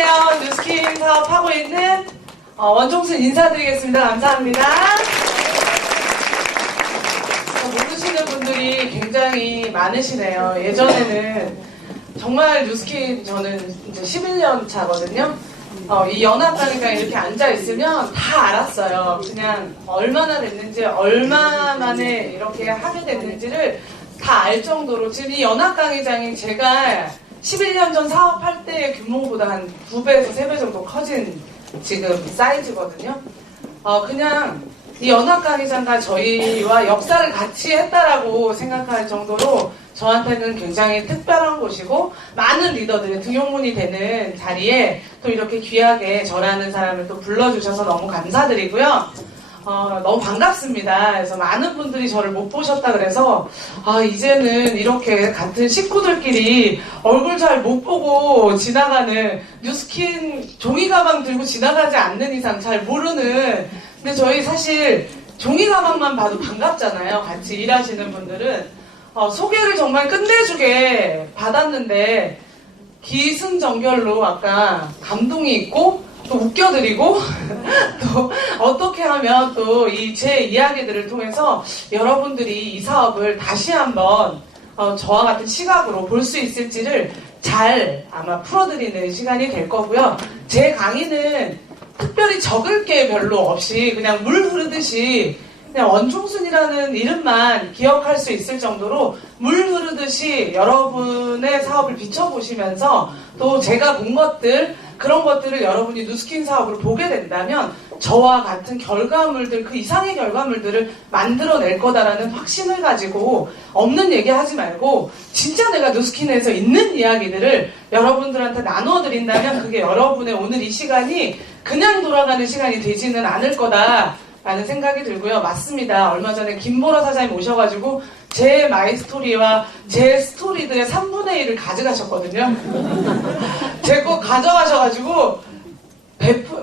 안녕하세요. 뉴스킨 사업하고 있는 원종순 인사드리겠습니다. 감사합니다. 모르시는 분들이 굉장히 많으시네요. 예전에는 정말 뉴스킨 저는 이제 11년 차거든요. 이 연합강의장에 이렇게 앉아있으면 다 알았어요. 그냥 얼마나 됐는지, 얼마 만에 이렇게 하게 됐는지를 다 알 정도로 지금 이 연합강의장이 제가 11년 전 사업할 때의 규모보다 한 2배에서 3배 정도 커진 지금 사이즈거든요. 그냥 이 연합강의장과 저희와 역사를 같이 했다라고 생각할 정도로 저한테는 굉장히 특별한 곳이고 많은 리더들의 등용문이 되는 자리에 또 이렇게 귀하게 저라는 사람을 또 불러주셔서 너무 감사드리고요. 너무 반갑습니다. 그래서 많은 분들이 저를 못 보셨다 그래서 이제는 이렇게 같은 식구들끼리 얼굴 잘 못 보고 지나가는 뉴스킨 종이 가방 들고 지나가지 않는 이상 잘 모르는, 근데 저희 사실 종이 가방만 봐도 반갑잖아요. 같이 일하시는 분들은. 소개를 정말 끝내주게 받았는데 기승전결로 아까 감동이 있고 또 웃겨드리고 또 어떻게 하면 또 이 제 이야기들을 통해서 여러분들이 이 사업을 다시 한번 저와 같은 시각으로 볼 수 있을지를 잘 아마 풀어드리는 시간이 될 거고요. 제 강의는 특별히 적을 게 별로 없이 그냥 물 흐르듯이 그냥 원종순이라는 이름만 기억할 수 있을 정도로 물 흐르듯이 여러분의 사업을 비춰보시면서 또 제가 본 것들, 그런 것들을 여러분이 뉴스킨 사업으로 보게 된다면 저와 같은 결과물들, 그 이상의 결과물들을 만들어낼 거다라는 확신을 가지고 없는 얘기 하지 말고 진짜 내가 뉴스킨에서 있는 이야기들을 여러분들한테 나누어 드린다면 그게 여러분의 오늘 이 시간이 그냥 돌아가는 시간이 되지는 않을 거다 라는 생각이 들고요. 맞습니다. 얼마 전에 김보라 사장님 오셔가지고 제 마이스토리와 제 스토리들의 3분의 1을 가져가셨거든요. 제 거 가져가셔가지고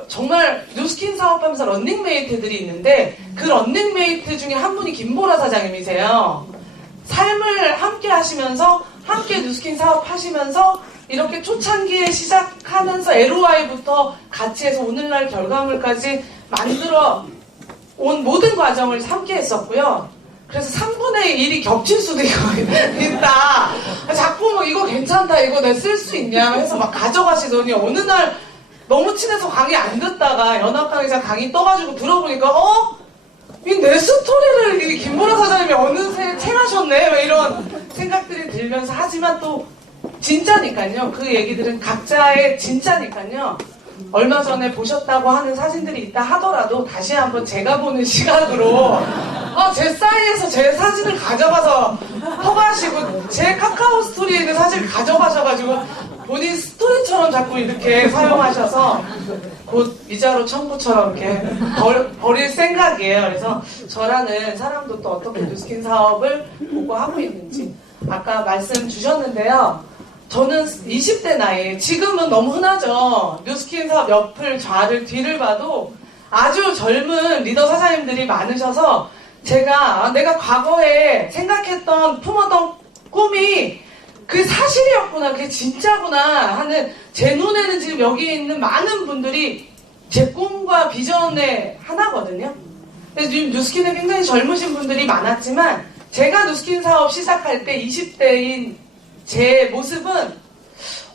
정말 뉴스킨 사업하면서 런닝메이트들이 있는데 그 런닝메이트 중에 한 분이 김보라 사장님이세요. 삶을 함께 하시면서 함께 뉴스킨 사업하시면서 이렇게 초창기에 시작하면서 LOI부터 같이 해서 오늘날 결과물까지 만들어 온 모든 과정을 함께 했었고요. 그래서 3분의 1이 겹칠 수도 있다. 자꾸 뭐 이거 괜찮다, 이거 내가 쓸 수 있냐 해서 막 가져가시더니 어느 날 너무 친해서 강의 안 듣다가 연합강의자 강의 떠가지고 들어보니까 이 내 스토리를 이 김보라 사장님이 어느새 채하셨네 왜 이런 생각들이 들면서, 하지만 또 진짜니까요. 그 얘기들은 각자의 진짜니까요. 얼마 전에 보셨다고 하는 사진들이 있다 하더라도 다시 한번 제가 보는 시각으로 제 사이에서 제 사진을 가져가서 허가하시고 제 카카오 스토리에 있는 사진을 가져가셔가지고 본인 스토리처럼 자꾸 이렇게 사용하셔서 곧 위자료 청구처럼 이렇게 버릴 생각이에요. 그래서 저라는 사람도 또 어떻게 뉴스킨 사업을 보고 하고 있는지 아까 말씀 주셨는데요. 저는 20대 나이에, 지금은 너무 흔하죠. 뉴스킨 사업 옆을 좌를 뒤를 봐도 아주 젊은 리더 사장님들이 많으셔서 내가 과거에 생각했던 품었던 꿈이 그 사실이었구나, 그게 진짜구나 하는, 제 눈에는 지금 여기 있는 많은 분들이 제 꿈과 비전의 하나거든요. 그래서 뉴스킨에 굉장히 젊으신 분들이 많았지만 제가 뉴스킨 사업 시작할 때 20대인 제 모습은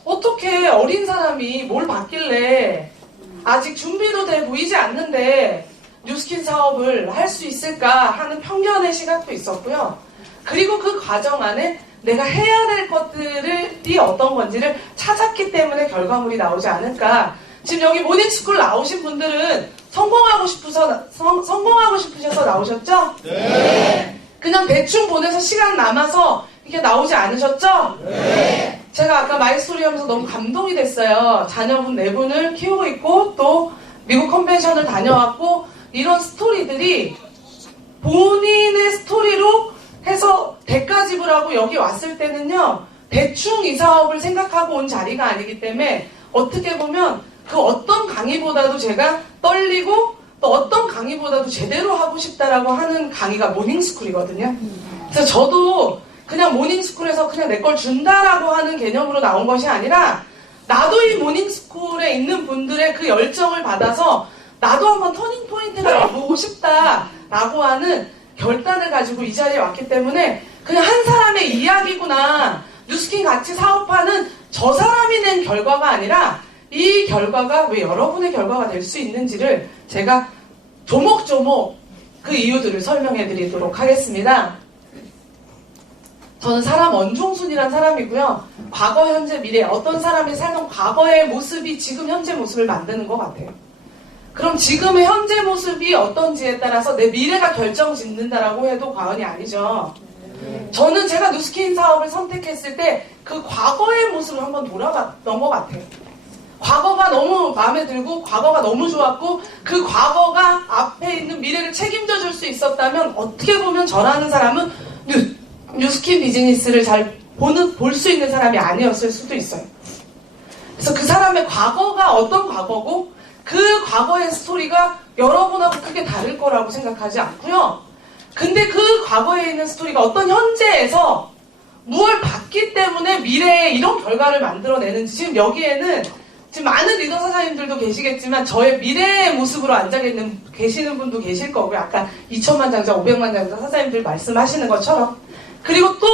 어떻게 어린 사람이 뭘 받길래 아직 준비도 돼 보이지 않는데 뉴스킨 사업을 할 수 있을까 하는 편견의 시각도 있었고요. 그리고 그 과정 안에 내가 해야 될 것들이 어떤 건지를 찾았기 때문에 결과물이 나오지 않을까. 지금 여기 모닝스쿨 나오신 분들은 성공하고 싶으셔서 나오셨죠? 네. 그냥 대충 보내서 시간 남아서 이게 나오지 않으셨죠? 네. 제가 아까 마이스토리 하면서 너무 감동이 됐어요. 자녀분 4분을 키우고 있고 또 미국 컨벤션을 다녀왔고 이런 스토리들이 본인의 스토리로 해서 대가 지불하고 여기 왔을 때는요, 대충 이 사업을 생각하고 온 자리가 아니기 때문에 어떻게 보면 그 어떤 강의보다도 제가 떨리고 또 어떤 강의보다도 제대로 하고 싶다라고 하는 강의가 모닝스쿨이거든요. 그래서 저도 그냥 모닝스쿨에서 그냥 내 걸 준다라고 하는 개념으로 나온 것이 아니라 나도 이 모닝스쿨에 있는 분들의 그 열정을 받아서 나도 한번 터닝 포인트가 보고 싶다라고 하는 결단을 가지고 이 자리에 왔기 때문에 그냥 한 사람의 이야기구나. 뉴스킨 같이 사업하는 저 사람이 낸 결과가 아니라 이 결과가 왜 여러분의 결과가 될 수 있는지를 제가 조목조목 그 이유들을 설명해 드리도록 하겠습니다. 저는 사람 원종순이란 사람이고요. 과거, 현재, 미래 어떤 사람이 살던 과거의 모습이 지금 현재 모습을 만드는 것 같아요. 그럼 지금의 현재 모습이 어떤지에 따라서 내 미래가 결정짓는다라고 해도 과언이 아니죠. 저는 제가 뉴스킨 사업을 선택했을 때 그 과거의 모습을 한번 돌아봤던 것 같아요. 과거가 너무 마음에 들고 과거가 너무 좋았고 그 과거가 앞에 있는 미래를 책임져 줄 수 있었다면 어떻게 보면 저라는 사람은 뉴스킨 비즈니스를 잘 볼 수 있는 사람이 아니었을 수도 있어요. 그래서 그 사람의 과거가 어떤 과거고 그 과거의 스토리가 여러분하고 크게 다를 거라고 생각하지 않고요. 근데 그 과거에 있는 스토리가 어떤 현재에서 무엇을 봤기 때문에 미래에 이런 결과를 만들어내는지 지금 여기에는 지금 많은 리더 사장님들도 계시겠지만 저의 미래의 모습으로 앉아 계시는 분도 계실 거고요. 아까 2천만 장자, 500만 장자 사장님들 말씀하시는 것처럼. 그리고 또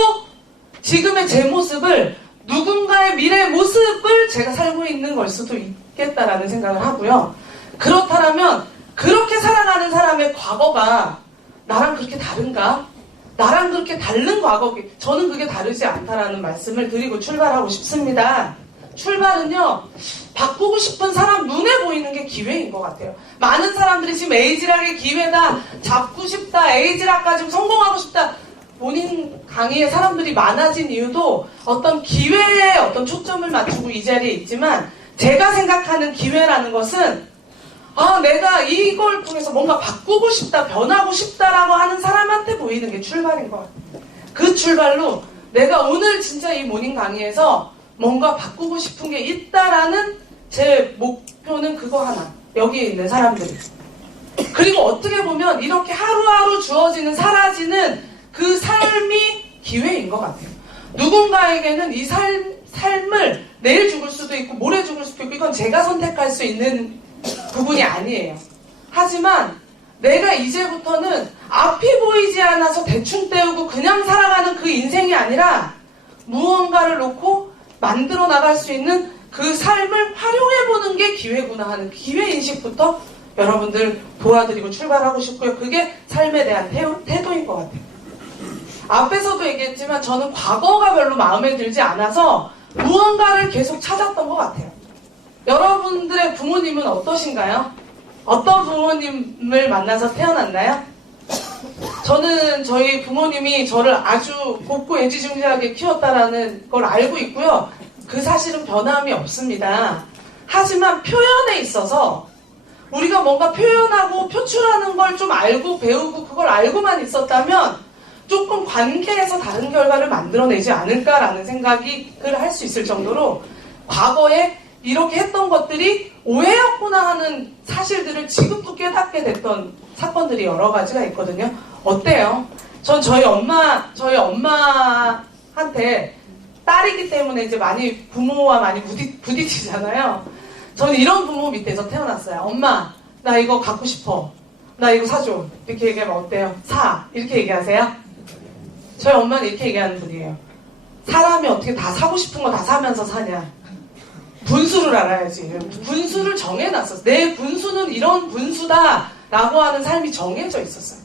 지금의 제 모습을 누군가의 미래의 모습을 제가 살고 있는 걸 수도 있겠다라는 생각을 하고요. 그렇다면 그렇게 살아가는 사람의 과거가 나랑 그렇게 다른가? 나랑 그렇게 다른 과거, 저는 그게 다르지 않다라는 말씀을 드리고 출발하고 싶습니다. 출발은요, 바꾸고 싶은 사람 눈에 보이는 게 기회인 것 같아요. 많은 사람들이 지금 에이지락의 기회다, 잡고 싶다, 에이지락 가지고 성공하고 싶다. 모닝 강의에 사람들이 많아진 이유도 어떤 기회에 어떤 초점을 맞추고 이 자리에 있지만 제가 생각하는 기회라는 것은 내가 이걸 통해서 뭔가 바꾸고 싶다, 변하고 싶다라고 하는 사람한테 보이는 게 출발인 것 같아요. 그 출발로 내가 오늘 진짜 이 모닝 강의에서 뭔가 바꾸고 싶은 게 있다라는 제 목표는 그거 하나. 여기에 있는 사람들이. 그리고 어떻게 보면 이렇게 하루하루 주어지는 사라지는 그 삶이 기회인 것 같아요. 누군가에게는 이 삶을 내일 죽을 수도 있고 모레 죽을 수도 있고 이건 제가 선택할 수 있는 부분이 아니에요. 하지만 내가 이제부터는 앞이 보이지 않아서 대충 때우고 그냥 살아가는 그 인생이 아니라 무언가를 놓고 만들어 나갈 수 있는 그 삶을 활용해보는 게 기회구나 하는 기회인식부터 여러분들 도와드리고 출발하고 싶고요. 그게 삶에 대한 태도인 것 같아요. 앞에서도 얘기했지만 저는 과거가 별로 마음에 들지 않아서 무언가를 계속 찾았던 것 같아요. 여러분들의 부모님은 어떠신가요? 어떤 부모님을 만나서 태어났나요? 저는 저희 부모님이 저를 아주 곱고 애지중지하게 키웠다라는 걸 알고 있고요. 그 사실은 변함이 없습니다. 하지만 표현에 있어서 우리가 뭔가 표현하고 표출하는 걸 좀 알고 배우고 그걸 알고만 있었다면 조금 관계에서 다른 결과를 만들어내지 않을까라는 생각을 할 수 있을 정도로 과거에 이렇게 했던 것들이 오해였구나 하는 사실들을 지금도 깨닫게 됐던 사건들이 여러 가지가 있거든요. 어때요? 전 저희 엄마한테 딸이기 때문에 이제 많이 부모와 많이 부딪히잖아요. 저는 이런 부모 밑에서 태어났어요. 엄마, 나 이거 갖고 싶어. 나 이거 사줘. 이렇게 얘기하면 어때요? 사. 이렇게 얘기하세요? 저희 엄마는 이렇게 얘기하는 분이에요. 사람이 어떻게 다 사고 싶은 거 다 사면서 사냐. 분수를 알아야지. 분수를 정해놨었어. 내 분수는 이런 분수다라고 하는 삶이 정해져 있었어요.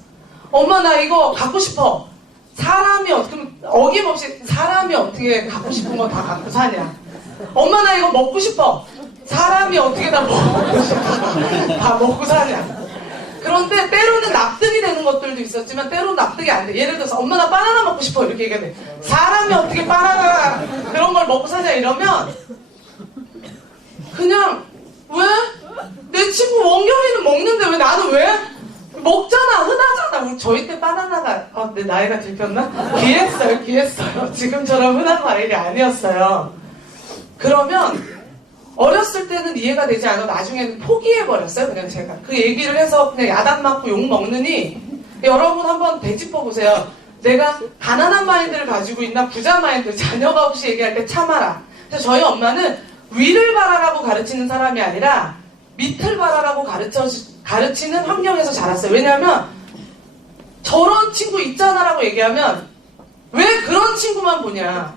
엄마 나 이거 갖고 싶어. 사람이 어떻게 어김없이 사람이 어떻게 갖고 싶은 거 다 갖고 사냐. 엄마 나 이거 먹고 싶어. 사람이 어떻게 다 먹고 싶어. 다 먹고 사냐. 그런데 때로는 납득이 되는 것들도 있었지만 때로는 납득이 안 돼. 예를 들어서 엄마 나 바나나 먹고 싶어 이렇게 얘기하면 사람이 어떻게 바나나 그런 걸 먹고 사냐 이러면 그냥 왜? 내 친구 원경이는 먹는데 왜 나는 왜? 먹잖아 흔하잖아. 저희 때 바나나가 내 나이가 들켰나? 귀했어요. 지금처럼 흔한 과일이 아니었어요. 그러면 어렸을 때는 이해가 되지 않아 나중에는 포기해버렸어요. 그냥 제가 그 얘기를 해서 그냥 야단 맞고 욕 먹느니 여러분 한번 되짚어보세요. 내가 가난한 마인드를 가지고 있나 부자 마인드 자녀가 없이 얘기할 때 참아라. 그래서 저희 엄마는 위를 바라라고 가르치는 사람이 아니라 밑을 바라라고 가르치는 환경에서 자랐어요. 왜냐하면 저런 친구 있잖아라고 얘기하면 왜 그런 친구만 보냐.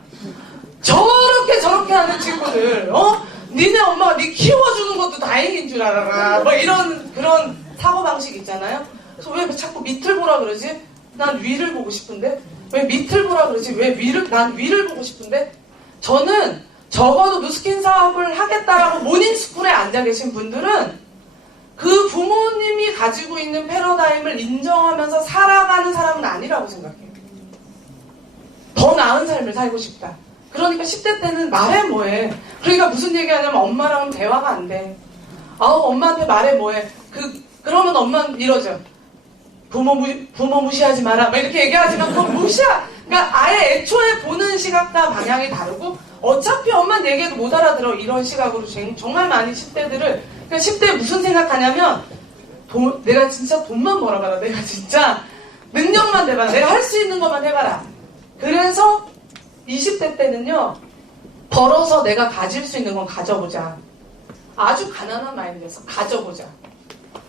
저렇게 하는 친구들, 니네 엄마가 니 키워주는 것도 다행인 줄 알아라. 뭐 이런 그런 사고방식 있잖아요. 그래서 왜 자꾸 밑을 보라 그러지? 난 위를 보고 싶은데? 왜 밑을 보라 그러지? 난 위를 보고 싶은데? 저는 적어도 누스킨 사업을 하겠다라고 모닝스쿨에 앉아 계신 분들은 그 부모님이 가지고 있는 패러다임을 인정하면서 살아가는 사람은 아니라고 생각해요. 더 나은 삶을 살고 싶다. 그러니까 10대 때는 말해 뭐해. 그러니까 무슨 얘기하냐면 엄마랑은 대화가 안 돼. 엄마한테 말해 뭐해. 그러면 엄마는 이러죠. 부모 무시하지 마라. 막 이렇게 얘기하지만 그건 무시야. 그러니까 아예 애초에 보는 시각과 방향이 다르고 어차피 엄마는 얘기해도 못 알아들어. 이런 시각으로 정말 많이 10대들을. 그러니까 10대에 무슨 생각하냐면 내가 진짜 돈만 벌어봐라. 내가 진짜 능력만 내봐라. 내가 할 수 있는 것만 해봐라. 그래서 20대 때는요. 벌어서 내가 가질 수 있는 건 가져보자. 아주 가난한 마인드에서 가져보자.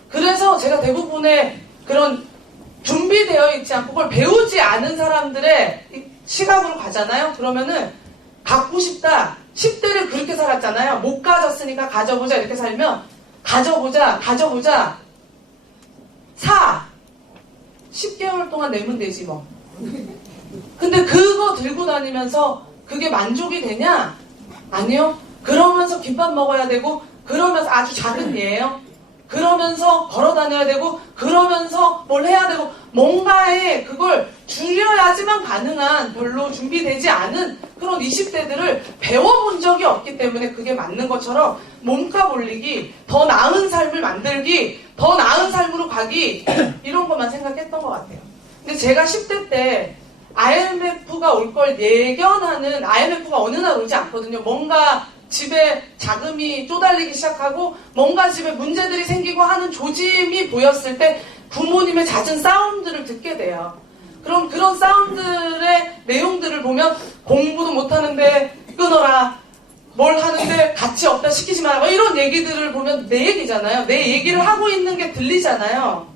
그래서 제가 대부분의 그런 준비되어 있지 않고 그걸 배우지 않은 사람들의 시각으로 가잖아요. 그러면은 갖고 싶다. 10대를 그렇게 살았잖아요. 못 가졌으니까 가져보자. 이렇게 살면 가져보자. 사. 10개월 동안 내면 되지 뭐. 근데 그거 들고 다니면서 그게 만족이 되냐? 아니요. 그러면서 김밥 먹어야 되고 그러면서 아주 작은 예예요. 그러면서 걸어 다녀야 되고 그러면서 뭘 해야 되고 뭔가에 그걸 줄여야지만 가능한 별로 준비되지 않은 그런 20대들을 배워본 적이 없기 때문에 그게 맞는 것처럼 몸값 올리기, 더 나은 삶을 만들기, 더 나은 삶으로 가기 이런 것만 생각했던 것 같아요. 근데 제가 10대 때 IMF가 올 걸 예견하는 IMF가 어느 날 오지 않거든요. 뭔가 집에 자금이 쪼달리기 시작하고 뭔가 집에 문제들이 생기고 하는 조짐이 보였을 때 부모님의 잦은 사운드를 듣게 돼요. 그럼 그런 사운드의 내용들을 보면 공부도 못하는데 끊어라. 뭘 하는데 가치 없다 시키지 마라. 뭐 이런 얘기들을 보면 내 얘기잖아요. 내 얘기를 하고 있는 게 들리잖아요.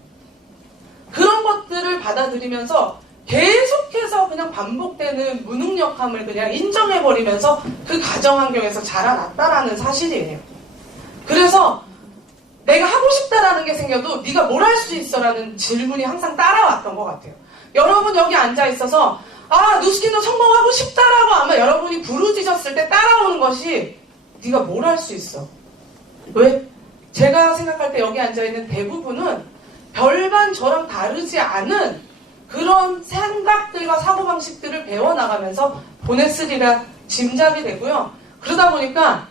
그런 것들을 받아들이면서 계속해서 그냥 반복되는 무능력함을 그냥 인정해버리면서 그 가정 환경에서 자라났다라는 사실이에요. 그래서 내가 하고 싶다라는 게 생겨도 네가 뭘 할 수 있어라는 질문이 항상 따라왔던 것 같아요. 여러분 여기 앉아있어서 누스킨 너 성공하고 싶다라고 아마 여러분이 부르짖었을 때 따라오는 것이 네가 뭘 할 수 있어. 왜? 제가 생각할 때 여기 앉아있는 대부분은 별반 저랑 다르지 않은 그런 생각들과 사고방식들을 배워나가면서 보냈으리라 짐작이 되고요. 그러다 보니까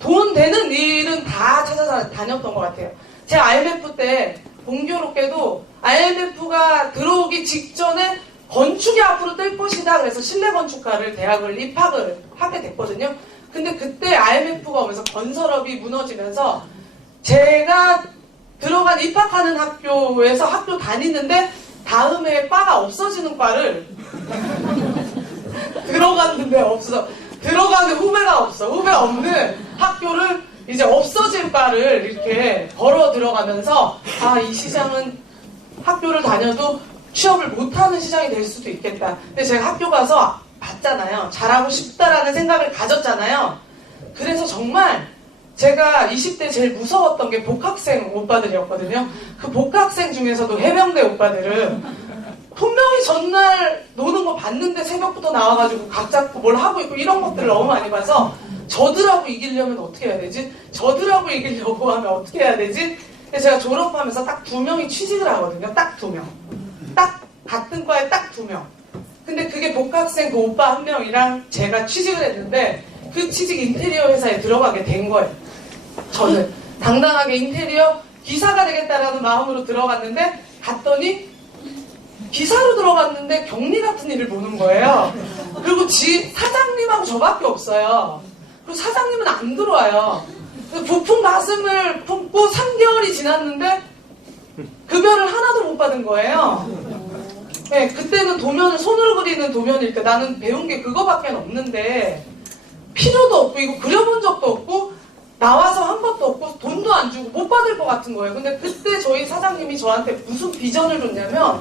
돈 되는 일은 다 찾아다녔던 것 같아요. 제 IMF 때 공교롭게도 IMF가 들어오기 직전에 건축이 앞으로 뜰 것이다. 그래서 실내건축가를 대학을 입학을 하게 됐거든요. 근데 그때 IMF가 오면서 건설업이 무너지면서 제가 들어간 입학하는 학교에서 학교 다니는데 다음에 과가 없어지는 과를 들어갔는데 없어. 들어가는 후배가 없어. 후배 없는 학교를 이제 없어질 과를 이렇게 걸어 들어가면서 이 시장은 학교를 다녀도 취업을 못하는 시장이 될 수도 있겠다. 근데 제가 학교 가서 봤잖아요. 잘하고 싶다라는 생각을 가졌잖아요. 그래서 정말 제가 20대 제일 무서웠던 게 복학생 오빠들이었거든요. 그 복학생 중에서도 해병대 오빠들은 분명히 전날 노는 거 봤는데 새벽부터 나와가지고 각 잡고 뭘 하고 있고 이런 것들을 너무 많이 봐서 저들하고 이기려면 어떻게 해야 되지? 저들하고 이기려고 하면 어떻게 해야 되지? 그래서 제가 졸업하면서 딱 2명이 취직을 하거든요. 딱 2명. 딱 같은 과에 딱 2명. 근데 그게 복학생 그 오빠 1명이랑 제가 취직을 했는데 그 취직 인테리어 회사에 들어가게 된 거예요. 저는 당당하게 인테리어 기사가 되겠다라는 마음으로 들어갔는데 갔더니 기사로 들어갔는데 격리 같은 일을 보는 거예요. 그리고 사장님하고 저밖에 없어요. 그리고 사장님은 안 들어와요. 부푼 가슴을 품고 3개월이 지났는데 급여를 하나도 못 받은 거예요. 네, 그때는 도면을 손으로 그리는 도면일 때 나는 배운 게 그거밖에 없는데 필요도 없고 이거 그려본 적도 없고 나와서 한 것도 없고 돈도 안 주고 못 받을 것 같은 거예요. 근데 그때 저희 사장님이 저한테 무슨 비전을 줬냐면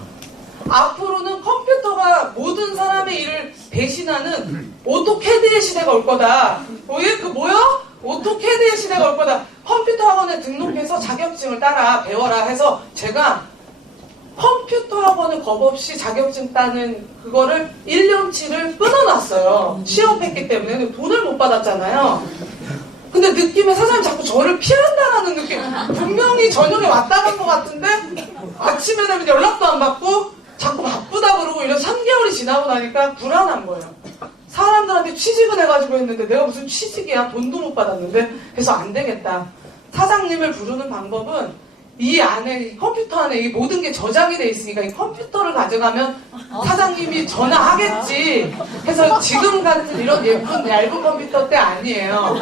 앞으로는 컴퓨터가 모든 사람의 일을 대신하는 오토캐드의 시대가 올 거다. 왜? 그 뭐야? 오토캐드의 시대가 올 거다. 컴퓨터 학원에 등록해서 자격증을 따라 배워라 해서 제가 컴퓨터 학원을 겁 없이 자격증 따는 그거를 1년치를 끊어놨어요. 취업했기 때문에. 근데 돈을 못 받았잖아요. 근데 느낌에 사장님 자꾸 저를 피한다라는 느낌. 분명히 저녁에 왔다 간 것 같은데 아침에 되면 연락도 안 받고 자꾸 바쁘다 그러고 이런 3개월이 지나고 나니까 불안한 거예요. 사람들한테 취직을 해가지고 했는데 내가 무슨 취직이야. 돈도 못 받았는데. 그래서 안 되겠다. 사장님을 부르는 방법은 이 안에, 이 컴퓨터 안에 이 모든 게 저장이 돼 있으니까 이 컴퓨터를 가져가면 사장님이 전화하겠지. 해서 지금 같은 이런 예쁜 얇은 컴퓨터 때 아니에요.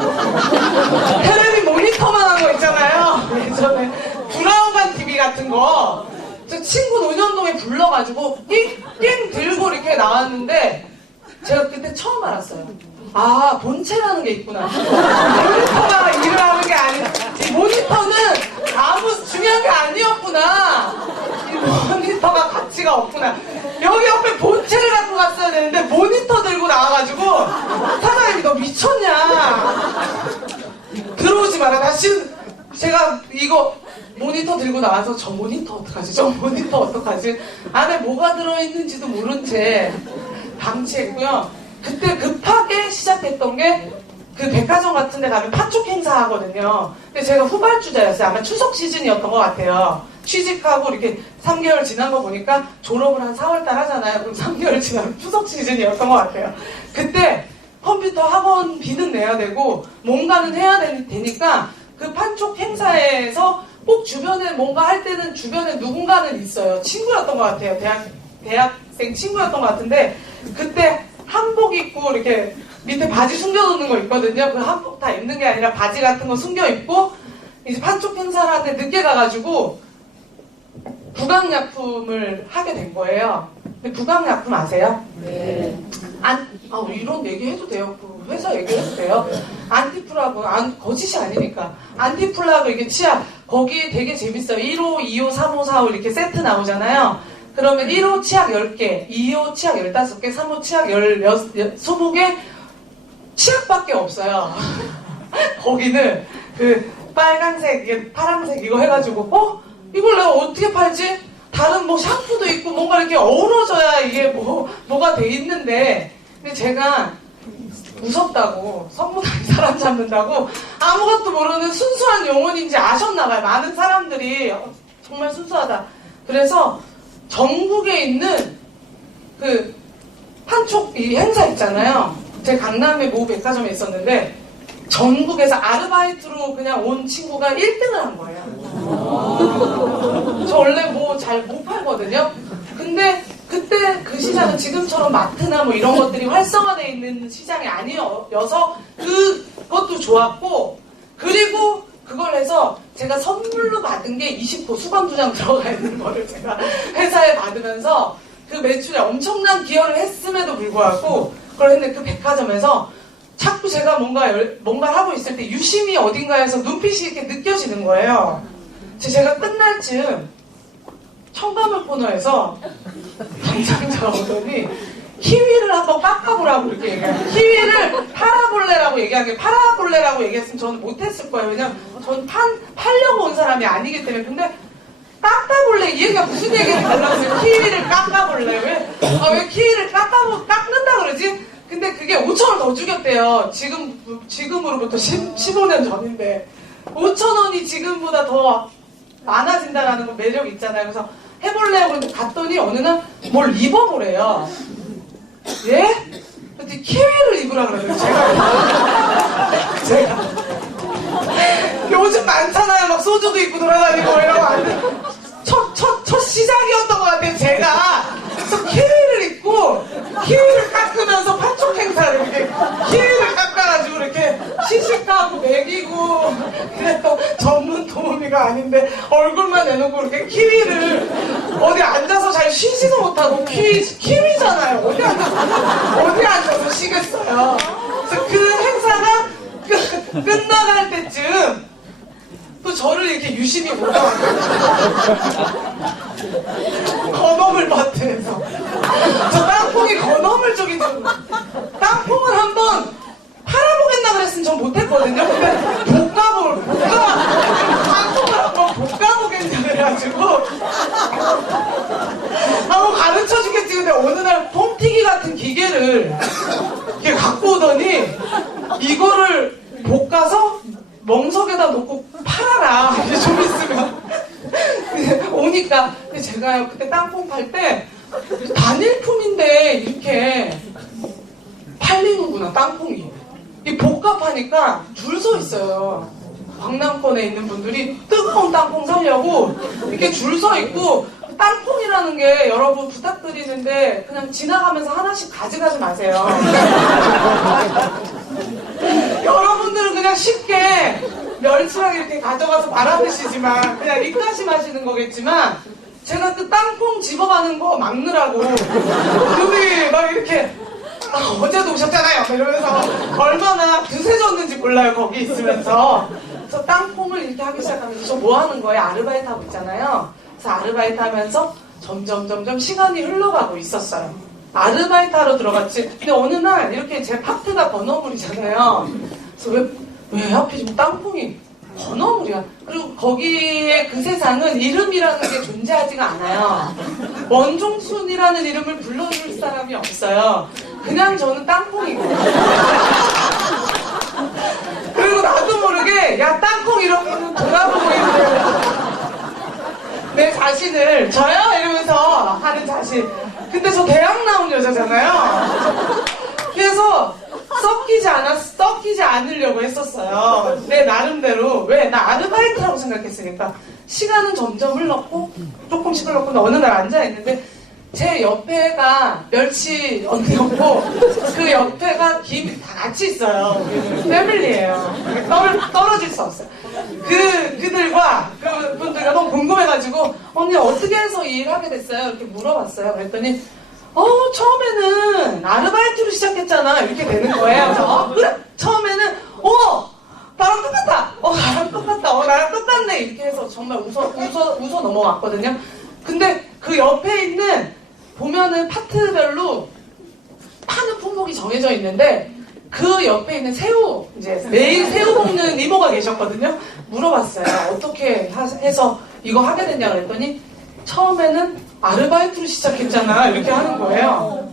텔레비 모니터만 한 거 있잖아요. 예전에 브라우관 TV 같은 거. 저 친구 논현동에 불러가지고 띵띵 들고 이렇게 나왔는데 제가 그때 처음 알았어요. 아, 본체라는 게 있구나. 모니터가 일을 하는 게 아니라 이 모니터는 아무 중요한 게 아니었구나. 이 모니터가 가치가 없구나. 여기 옆에 본체를 갖고 갔어야 되는데 모니터 들고 나와가지고 사장님이 너 미쳤냐. 들어오지 마라. 다시 제가 이거 모니터 들고 나와서 저 모니터 어떡하지? 저 모니터 어떡하지? 안에 뭐가 들어있는지도 모른 채 방치했고요. 그때 급하게 시작했던 게 그 백화점 같은 데 가면 팥죽 행사 하거든요. 근데 제가 후발주자였어요. 아마 추석 시즌이었던 것 같아요. 취직하고 이렇게 3개월 지난 거 보니까 졸업을 한 4월달 하잖아요. 그럼 3개월 지나면 추석 시즌이었던 것 같아요. 그때 컴퓨터 학원비는 내야 되고 뭔가는 해야 되니까 그 팥죽 행사에서 꼭 주변에 뭔가 할 때는 주변에 누군가는 있어요. 친구였던 것 같아요. 대학생 친구였던 것 같은데 그때 한복 입고 이렇게 밑에 바지 숨겨놓는 거 있거든요. 그 한복 다 입는 게 아니라 바지 같은 거 숨겨 입고 이제 팥죽 행사를 하는데 늦게 가가지고 부강약품을 하게 된 거예요. 근데 부강약품 아세요? 네. 이런 얘기 해도 돼요. 그 회사 얘기 해도 돼요. 안티플라그, 거짓이 아니니까. 안티플라그 이게 치약, 거기에 되게 재밌어요. 1호, 2호, 3호, 4호 이렇게 세트 나오잖아요. 그러면 1호 치약 10개, 2호 치약 15개, 3호 치약 20개, 치약밖에 없어요. 거기는 그 빨간색, 이게 파란색 이거 해가지고, 이걸 내가 어떻게 팔지? 다른 뭐 샴푸도 있고 뭔가 이렇게 어우러져야 이게 뭐가 돼 있는데, 근데 제가 무섭다고, 성무당이 사람 잡는다고 아무것도 모르는 순수한 영혼인지 아셨나봐요. 많은 사람들이 정말 순수하다. 그래서 전국에 있는 그 판촉 이 행사 있잖아요. 제 강남의 모 백화점에 있었는데 전국에서 아르바이트로 그냥 온 친구가 1등을 한 거예요. 저 원래 뭐 잘 못 팔거든요. 근데 그때 그 시장은 지금처럼 마트나 뭐 이런 것들이 활성화되어 있는 시장이 아니어서 그것도 좋았고, 그리고 그걸 해서 제가 선물로 받은 게 20호 수건 2장 들어가 있는 거를 제가 회사에 받으면서 그 매출에 엄청난 기여를 했음에도 불구하고 그걸 했는데 그 백화점에서 자꾸 제가 뭔가 하고 있을 때 유심히 어딘가에서 눈빛이 이렇게 느껴지는 거예요. 제가 끝날 즈음 청가물 코너에서 담당자가 오더니 키위를 한번 깎아보라고 이렇게 얘기해요. 키위를 팔아볼래라고 얘기한 게 팔아볼래라고 얘기했으면 저는 못했을 거예요. 왜냐면 저는 팔려고 온 사람이 아니기 때문에. 근데 깎아볼래? 이 얘기가 무슨 얘기인지 몰랐어요. 키위를 깎아볼래? 왜 키위를 깎는다 그러지? 근데 그게 5,000원 더 주겠대요. 지금으로부터 15년 전인데 5,000원이 지금보다 더 많아진다라는 거 매력 있잖아요. 그래서 해볼래요. 그런데 갔더니 어느 날 뭘 입어보래요. 예? 근데 키위를 입으라 그래요. 제가 요즘 많잖아요. 막 소주도 입고 돌아다니고 이러고 안 첫 시작이었던 것 같아요. 제가 그래서 키위를 입고 키위를 깎으면서 판촉 행사를 이렇게 키위를 깎아가지고 이렇게 시식하고 먹이고 그랬던 전문 도우미가 아닌데 얼굴만 내놓고 이렇게 키위를 어디 앉아서 잘 쉬지도 못하고 키위잖아요. 어디 앉아서 쉬겠어요. 그래서 그 행사 끝나갈 때쯤 또 저를 이렇게 유심히 보더라고요. 건어물 마트에서. 저 땅콩이 건어물 쪽인 줄. 땅콩을 한번 팔아보겠나 그랬으면 전 못했거든요. 근데 땅콩을 한번 볶아보겠냐 그래가지고 한번 가르쳐주겠지. 근데 어느 날 폼튀기 같은 기계를 이렇게 갖고 오더니 이거를 볶아서 멍석에다 놓고 팔아라. 좀 있으면. 오니까. 근데 제가요, 그때 땅콩 팔 때 단일품인데 이렇게 팔리는구나, 땅콩이. 이 볶아 파니까 줄 서 있어요. 광남권에 있는 분들이 뜨거운 땅콩 사려고 이렇게 줄 서 있고, 땅콩이라는 게 여러분 부탁드리는데 그냥 지나가면서 하나씩 가져가지 마세요. 여러분들은 그냥 쉽게 멸치랑 이렇게 가져가서 말아드시지만 그냥 입가심 하시는 거겠지만, 제가 그 땅콩 집어가는 거 막느라고 여기 막 이렇게 어제도 오셨잖아요 이러면서 얼마나 드세졌는지 몰라요, 거기 있으면서. 그래서 땅콩을 이렇게 하기 시작하면서 저 뭐 하는 거예요? 아르바이트 하고 있잖아요. 그래서 아르바이트 하면서 점점 시간이 흘러가고 있었어요. 아르바이트 하러 들어갔지. 근데 어느 날 이렇게 제 파트가 건어물이잖아요. 그래서 왜 하필 땅콩이 건어물이야. 그리고 거기에 그 세상은 이름이라는 게 존재하지가 않아요. 원종순이라는 이름을 불러줄 사람이 없어요. 그냥 저는 땅콩이거든요. 그리고 나도 모르게 야 땅콩 이러면 돌아보고 있는데 내 자신을 저요? 이러면서 하는 자신. 근데 저 대학 나온 여자잖아요. 그래서 썩히지 않으려고 했었어요. 내 나름대로. 왜? 나 아르바이트라고 생각했으니까. 시간은 점점 흘렀고 조금씩 흘렀고 어느 날 앉아있는데 제 옆에가 멸치 언니였고 그 옆에가 김이 다 같이 있어요. 패밀리예요. 떨어질 수 없어요. 그들과 그분들과 너무 궁금해가지고 언니 어떻게 해서 이 일을 하게 됐어요? 이렇게 물어봤어요. 그랬더니 처음에는 아르바이트로 시작했잖아. 이렇게 되는 거예요. 그래서 그래? 처음에는 나랑 똑같다. 나랑 똑같다. 나랑 똑같네. 이렇게 해서 정말 웃어 넘어왔거든요. 근데 그 옆에 있는 보면은 파트별로 파는 품목이 정해져 있는데 그 옆에 있는 새우, 이제 매일 새우 먹는 이모가 계셨거든요. 물어봤어요. 어떻게 해서 이거 하게 됐냐 그랬더니 처음에는 아르바이트로 시작했잖아. 이렇게 하는 거예요.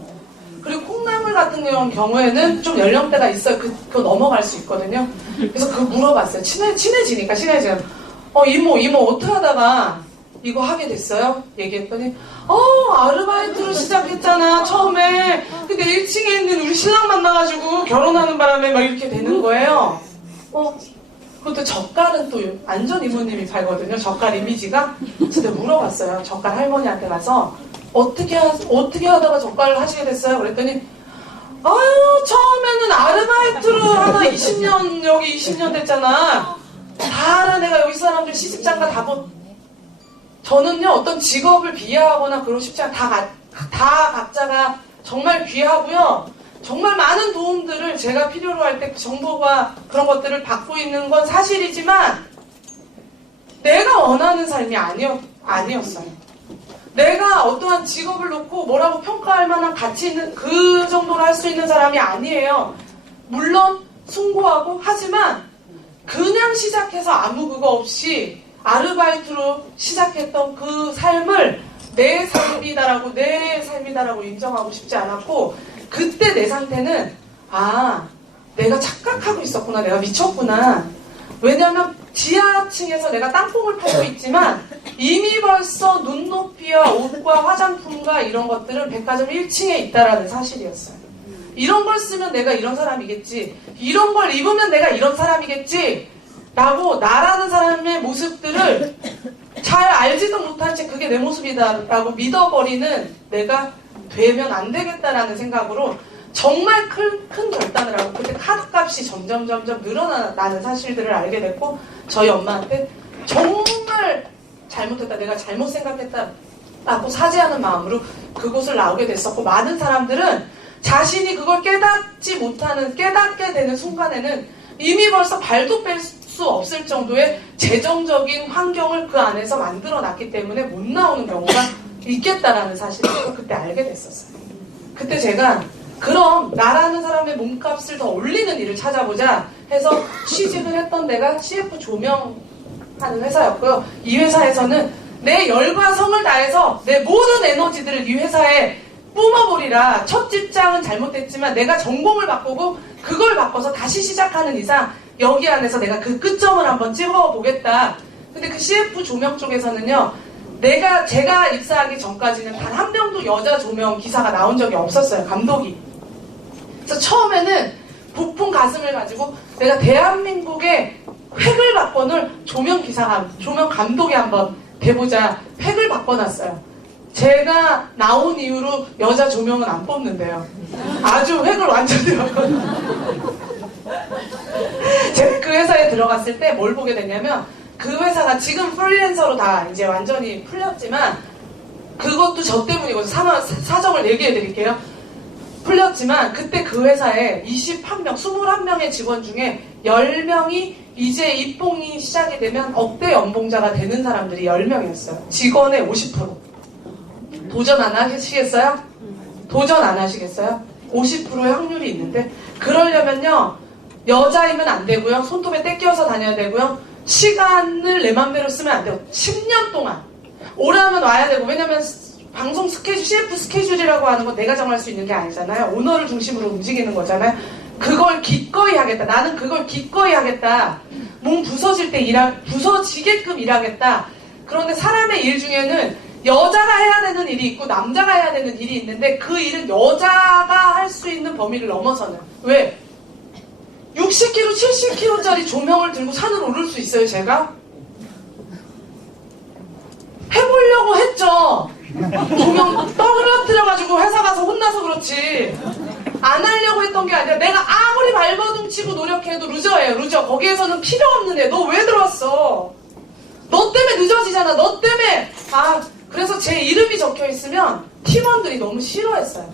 그리고 콩나물 같은 경우에는 좀 연령대가 있어요. 그거 넘어갈 수 있거든요. 그래서 그거 물어봤어요. 친해지니까 시간이 지나면 이모 어떻게 하다가 이거 하게 됐어요? 얘기했더니 아르바이트로 시작했잖아 처음에. 근데 1층에 있는 우리 신랑 만나가지고 결혼하는 바람에 막 이렇게 되는 거예요. 그것도 젓갈은 또 안전 이모님이 팔거든요. 젓갈 이미지가. 그래서 물어봤어요. 젓갈 할머니한테 가서 어떻게 하다가 젓갈을 하시게 됐어요? 그랬더니 처음에는 아르바이트로 하다 20년 여기 20년 됐잖아. 다 알아. 내가 여기 사람들 시집장가 다 저는요 어떤 직업을 비하하거나 그러고 싶지 않아요. 다 각자가 정말 귀하고요. 정말 많은 도움들을 제가 필요로 할 때 정보가 그런 것들을 받고 있는 건 사실이지만 내가 원하는 삶이 아니었어요. 내가 어떠한 직업을 놓고 뭐라고 평가할 만한 가치 있는 그 정도로 할 수 있는 사람이 아니에요. 물론 숭고하고 하지만 그냥 시작해서 아무 그거 없이 아르바이트로 시작했던 그 삶을 내 삶이다라고 인정하고 싶지 않았고, 그때 내 상태는 내가 착각하고 있었구나. 내가 미쳤구나. 왜냐면 지하층에서 내가 땅콩을 팔고 있지만 이미 벌써 눈높이와 옷과 화장품과 이런 것들은 백화점 1층에 있다라는 사실이었어요. 이런 걸 쓰면 내가 이런 사람이겠지. 이런 걸 입으면 내가 이런 사람이겠지. 라고 나라는 사람의 모습들을 잘 알지도 못한 채 그게 내 모습이다라고 믿어버리는 내가 되면 안 되겠다라는 생각으로 정말 큰 결단을 하고, 그때 카드값이 점점 늘어나는 사실들을 알게 됐고, 저희 엄마한테 정말 잘못했다, 내가 잘못 생각했다라고 사죄하는 마음으로 그곳을 나오게 됐었고, 많은 사람들은 자신이 그걸 깨닫게 되는 순간에는 이미 벌써 발도 뺄 수 없을 정도의 재정적인 환경을 그 안에서 만들어 놨기 때문에 못 나오는 경우가 있겠다라는 사실을 그때 알게 됐었어요. 그때 제가 그럼 나라는 사람의 몸값을 더 올리는 일을 찾아보자 해서 취직을 했던 데가 CF 조명하는 회사였고요. 이 회사에서는 내 열과 성을 다해서 내 모든 에너지들을 이 회사에 뿜어버리라. 첫 직장은 잘못됐지만 내가 전공을 바꾸고 그걸 바꿔서 다시 시작하는 이상 여기 안에서 내가 그 끝점을 한번 찍어보겠다. 근데 그 CF 조명 쪽에서는요, 제가 입사하기 전까지는 단 한 명도 여자 조명 기사가 나온 적이 없었어요, 감독이. 그래서 처음에는 부푼 가슴을 가지고 내가 대한민국의 획을 바꿔놓을 조명 감독이 한번 돼보자 획을 바꿔놨어요. 제가 나온 이후로 여자 조명은 안 뽑는데요. 아주 획을 완전히 바꿔놨어요. 제가 그 회사에 들어갔을 때 뭘 보게 됐냐면, 그 회사가 지금 프리랜서로 다 이제 완전히 풀렸지만, 그것도 저 때문이고 사정을 얘기해 드릴게요. 풀렸지만 그때 그 회사에 21명의 직원 중에 10명이 이제 입봉이 시작이 되면 억대 연봉자가 되는 사람들이 10명이었어요. 직원의 50%. 도전 안 하시겠어요? 도전 안 하시겠어요? 50%의 확률이 있는데, 그러려면요, 여자이면 안 되고요, 손톱에 때 끼워서 다녀야 되고요, 시간을 내 맘대로 쓰면 안 돼요. 10년 동안 오라면 와야 되고, 왜냐면 방송 스케줄, CF 스케줄이라고 하는 건 내가 정할 수 있는 게 아니잖아요. 오너를 중심으로 움직이는 거잖아요. 그걸 기꺼이 하겠다. 나는 그걸 기꺼이 하겠다. 몸 부서질 때 부서지게끔 일하겠다. 그런데 사람의 일 중에는 여자가 해야 되는 일이 있고 남자가 해야 되는 일이 있는데, 그 일은 여자가 할 수 있는 범위를 넘어서는. 왜? 60kg, 70kg짜리 조명을 들고 산을 오를 수 있어요, 제가? 해보려고 했죠. 조명 떨어뜨려가지고 회사 가서 혼나서 그렇지. 안 하려고 했던 게 아니라, 내가 아무리 발버둥치고 노력해도 루저예요, 루저. 거기에서는 필요 없는 애. 너 왜 들어왔어? 너 때문에 늦어지잖아. 너 때문에. 그래서 제 이름이 적혀있으면 팀원들이 너무 싫어했어요.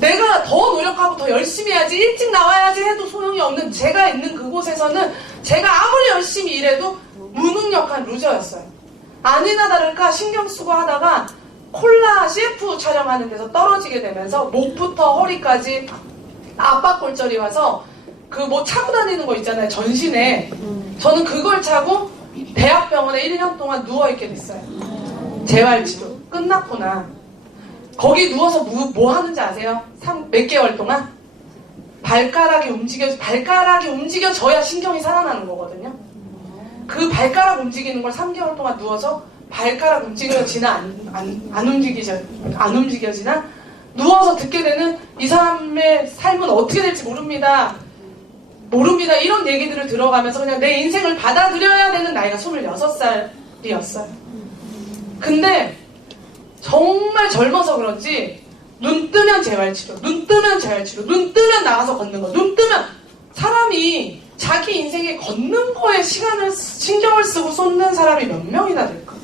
내가 더 노력하고 더 열심히 해야지, 일찍 나와야지 해도 소용이 없는 제가 있는 그곳에서는 제가 아무리 열심히 일해도 무능력한 루저였어요. 아니나 다를까 신경 쓰고 하다가 콜라 CF 촬영하는 데서 떨어지게 되면서 목부터 허리까지 압박골절이 와서 그 뭐 차고 다니는 거 있잖아요, 전신에. 저는 그걸 차고 대학병원에 1년 동안 누워있게 됐어요. 재활치료 끝났구나. 거기 누워서 뭐 하는지 아세요? 몇 개월 동안? 발가락이 움직여져야 신경이 살아나는 거거든요. 그 발가락 움직이는 걸 3개월 동안 누워서, 발가락 움직여지나 안 움직여지나 누워서 듣게 되는, 이 사람의 삶은 어떻게 될지 모릅니다, 이런 얘기들을 들어가면서 그냥 내 인생을 받아들여야 되는 나이가 26살이었어요. 근데 정말 젊어서 그런지 눈 뜨면 재활치료, 눈 뜨면 나가서 걷는 거, 눈 뜨면 사람이 자기 인생에 걷는 거에 신경을 쓰고 쏟는 사람이 몇 명이나 될까?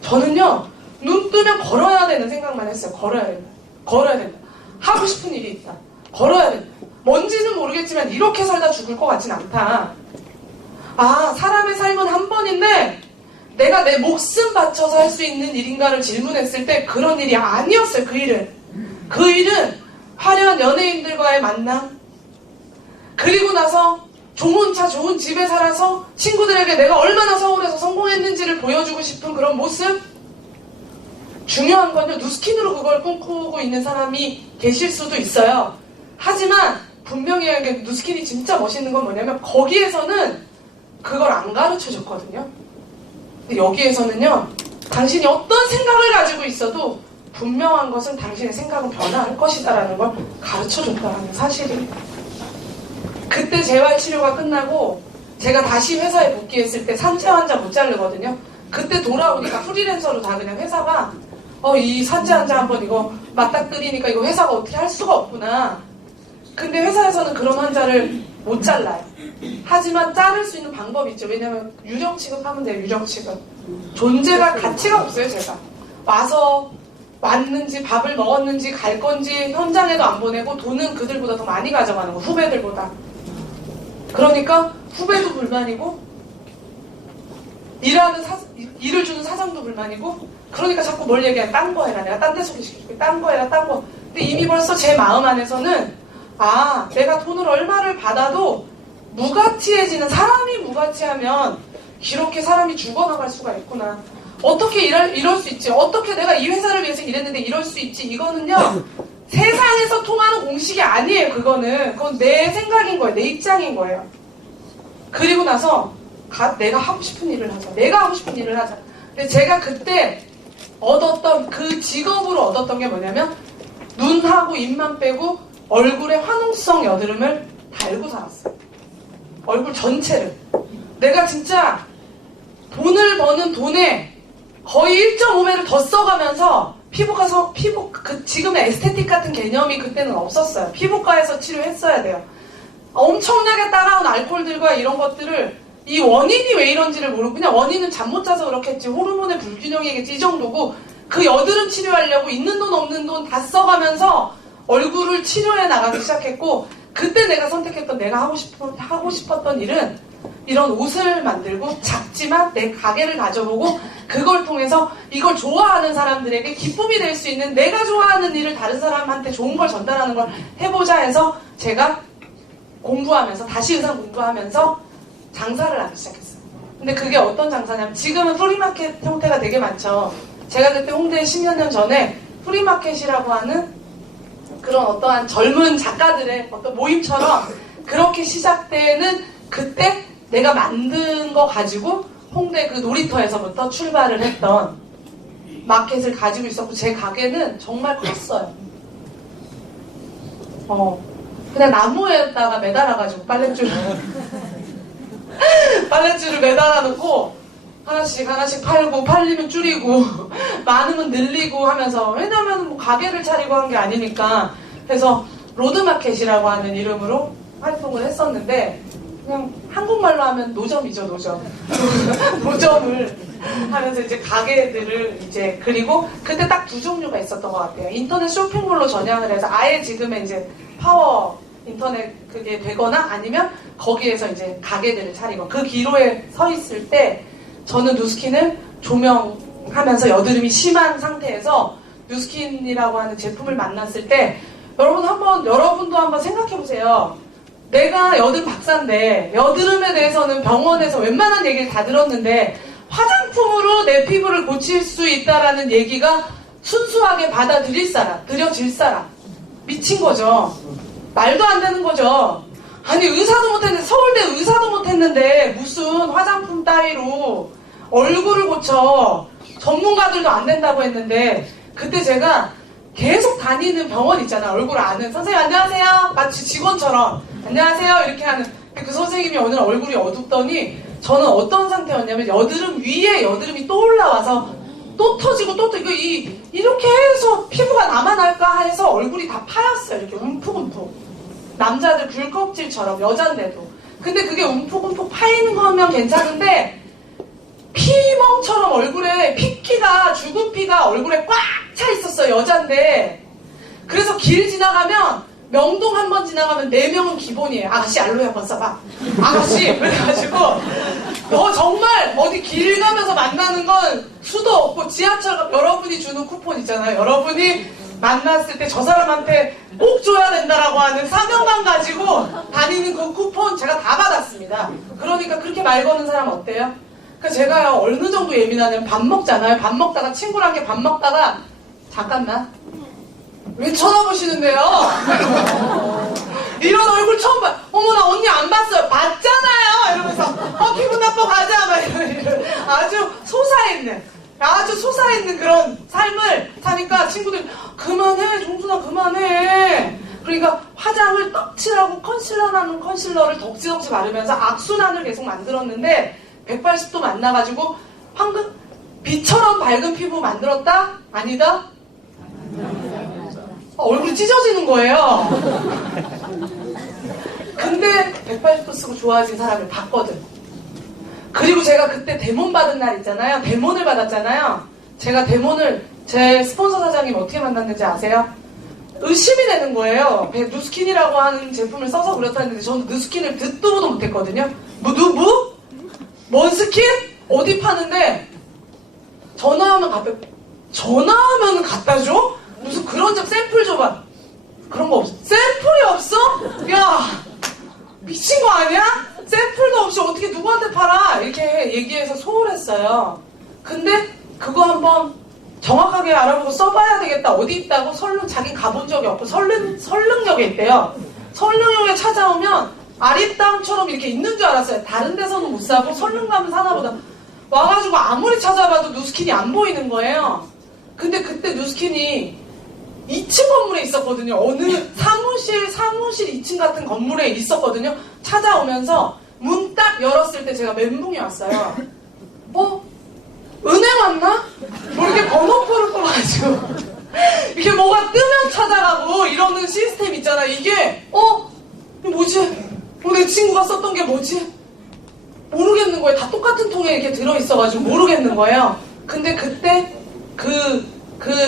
저는요, 눈 뜨면 걸어야 되는 생각만 했어요. 걸어야 된다. 하고 싶은 일이 있다. 걸어야 된다. 뭔지는 모르겠지만 이렇게 살다 죽을 것 같진 않다. 사람의 삶은 한 번인데 내가 내 목숨 바쳐서 할 수 있는 일인가를 질문했을 때 그런 일이 아니었어요. 그 일은 화려한 연예인들과의 만남, 그리고 나서 좋은 차, 좋은 집에 살아서 친구들에게 내가 얼마나 서울에서 성공했는지를 보여주고 싶은 그런 모습. 중요한 건요, 누스킨으로 그걸 꿈꾸고 있는 사람이 계실 수도 있어요. 하지만 분명히 누스킨이 진짜 멋있는 건 뭐냐면, 거기에서는 그걸 안 가르쳐줬거든요. 근데 여기에서는요, 당신이 어떤 생각을 가지고 있어도 분명한 것은 당신의 생각은 변화할 것이다라는 걸 가르쳐줬다는 사실이. 그때 재활치료가 끝나고 제가 다시 회사에 복귀했을 때 산재 환자 못 자르거든요. 그때 돌아오니까 프리랜서로 다 그냥 회사가 이 산재 환자 한번 이거 맞닥뜨리니까 이거 회사가 어떻게 할 수가 없구나. 근데 회사에서는 그런 환자를 못 잘라요. 하지만 자를 수 있는 방법이 있죠. 왜냐면 유령 취급하면 돼요. 유령 취급. 존재가 가치가 없어요. 제가 와서 왔는지 밥을 먹었는지 갈 건지 현장에도 안 보내고 돈은 그들보다 더 많이 가져가는 거, 후배들보다. 그러니까 후배도 불만이고 일을 주는 사장도 불만이고 그러니까 자꾸 뭘 얘기해. 딴 거 해라. 내가 딴 데 소개시켜줄게. 딴 거 해라. 딴 거. 근데 이미 벌써 제 마음 안에서는 내가 돈을 얼마를 받아도 무가치해지는 사람이 무가치하면 이렇게 사람이 죽어나갈 수가 있구나. 어떻게 이럴 수 있지? 어떻게 내가 이 회사를 위해서 일했는데 이럴 수 있지? 이거는요. 세상에서 통하는 공식이 아니에요. 그건 내 생각인 거예요. 내 입장인 거예요. 그리고 나서 내가 하고 싶은 일을 하자. 내가 하고 싶은 일을 하자. 근데 제가 그때 얻었던 그 직업으로 얻었던 게 뭐냐면 눈하고 입만 빼고 얼굴에 화농성 여드름을 달고 살았어요. 얼굴 전체를. 내가 진짜 돈을 버는 돈에 거의 1.5배를 더 써가면서 지금의 에스테틱 같은 개념이 그때는 없었어요. 피부과에서 치료했어야 돼요. 엄청나게 따라온 알코올들과 이런 것들을 이 원인이 왜 이런지를 모르고 그냥 원인은 잠 못 자서 그렇겠지, 호르몬의 불균형이겠지, 이 정도고 그 여드름 치료하려고 있는 돈 없는 돈 다 써가면서 얼굴을 치료해 나가기 시작했고, 그때 내가 선택했던 내가 하고 싶었던 일은 이런 옷을 만들고 작지만 내 가게를 가져보고 그걸 통해서 이걸 좋아하는 사람들에게 기쁨이 될 수 있는, 내가 좋아하는 일을 다른 사람한테 좋은 걸 전달하는 걸 해보자 해서 제가 공부하면서 다시 의상 공부하면서 장사를 하기 시작했어요. 근데 그게 어떤 장사냐면 지금은 프리마켓 형태가 되게 많죠. 제가 그때 홍대에 10여 년 전에 프리마켓이라고 하는 그런 어떠한 젊은 작가들의 어떤 모임처럼 그렇게 시작되는, 그때 내가 만든 거 가지고 홍대 그 놀이터에서부터 출발을 했던 마켓을 가지고 있었고, 제 가게는 정말 컸어요. 그냥 나무에다가 매달아가지고 빨랫줄을 매달아 놓고 하나씩 팔고, 팔리면 줄이고 많으면 늘리고 하면서, 왜냐면 뭐 가게를 차리고 한 게 아니니까. 그래서 로드마켓이라고 하는 이름으로 활동을 했었는데, 그냥 한국말로 하면 노점이죠, 노점. 노점을 하면서 이제 가게들을 그리고 그때 딱 두 종류가 있었던 것 같아요. 인터넷 쇼핑몰로 전향을 해서 아예 지금의 이제 파워 인터넷 그게 되거나, 아니면 거기에서 이제 가게들을 차리고, 그 기로에 서 있을 때 저는 누스킨을 조명하면서 여드름이 심한 상태에서 누스킨이라고 하는 제품을 만났을 때, 여러분도 한번 생각해 보세요. 내가 여드름 박사인데 여드름에 대해서는 병원에서 웬만한 얘기를 다 들었는데 화장품으로 내 피부를 고칠 수 있다라는 얘기가 순수하게 들여질 사람 미친 거죠. 말도 안 되는 거죠. 아니 의사도 못했는데, 서울대 의사도 못했는데 무슨 화장품 따위로 얼굴을 고쳐. 전문가들도 안 된다고 했는데, 그때 제가 계속 다니는 병원 있잖아. 얼굴 아는 선생님 안녕하세요, 마치 직원처럼 안녕하세요 이렇게 하는 그 선생님이 어느 날 얼굴이 어둡더니, 저는 어떤 상태였냐면 여드름 위에 여드름이 또 올라와서 또 터지고 이렇게 해서 피부가 남아날까 해서 얼굴이 다 파였어요. 이렇게 움푹움푹. 남자들 귤껍질처럼, 여잔데도. 근데 그게 움푹움푹 파이는 거면 괜찮은데 피멍처럼 얼굴에 죽은 피가 얼굴에 꽉 차 있었어요. 여잔데. 그래서 길 지나가면, 명동 한번 지나가면 4명은 기본이에요. 아가씨 알로에 한번 써봐. 아가씨. 그래가지고 정말 어디 길 가면서 만나는 건 수도 없고, 지하철 여러분이 주는 쿠폰 있잖아요. 여러분이 만났을 때 저 사람한테 꼭 줘야 된다라고 하는 사명감 가지고 다니는 그 쿠폰 제가 다 받았습니다. 그러니까 그렇게 말 거는 사람 어때요? 그러니까 제가요, 어느 정도 예민하냐면 밥 먹잖아요. 밥 먹다가 친구랑 밥 먹다가, 잠깐만, 왜 쳐다보시는데요? 이런 얼굴 처음 봐요. 어머나 언니 안 봤어요. 봤잖아요. 이러면서 기분 나빠 가자. 막 이런 아주 솟아있는 그런 삶을 사니까 친구들이 그만해 종순아 그만해. 그러니까 화장을 떡칠하고 컨실러를 덕지덕지 바르면서 악순환을 계속 만들었는데, 180도 만나가지고 빛처럼 밝은 피부 만들었다? 아니다? 얼굴이 찢어지는 거예요. 근데 180도 쓰고 좋아진 사람을 봤거든. 그리고 제가 그때 대몬 받은 날 있잖아요. 대몬을 받았잖아요. 제가 제 스폰서 사장님 어떻게 만났는지 아세요? 의심이 되는 거예요. 누스킨이라고 하는 제품을 써서 그렇다는데 저는 누스킨을 듣도 보도 못했거든요. 뭔 스킨? 어디 파는데 전화하면 갖다 줘? 무슨 그런 점 샘플 줘봐. 그런 거 없어. 샘플이 없어? 야, 미친 거 아니야? 샘플도 없이 어떻게 누구한테 팔아? 이렇게 얘기해서 소홀했어요. 근데 그거 한번 정확하게 알아보고 써봐야 되겠다. 어디 있다고 자기 가본 적이 없고 설릉역에 있대요. 설릉역에 찾아오면 아리따움처럼 이렇게 있는 줄 알았어요. 다른 데서는 못 사고 설릉 가면 사나 보다. 와가지고 아무리 찾아봐도 누스킨이 안 보이는 거예요. 근데 그때 누스킨이 2층 건물에 있었거든요. 어느 사무실 2층 같은 건물에 있었거든요. 찾아오면서 문 딱 열었을 때 제가 멘붕이 왔어요. 은행 왔나? 뭐 이렇게 번호표를 떠가지고 이렇게 뭐가 뜨면 찾아가고 이러는 시스템 있잖아. 이게 뭐지? 내 친구가 썼던 게 뭐지? 모르겠는 거예요. 다 똑같은 통에 이렇게 들어있어가지고 모르겠는 거예요. 근데 그때 그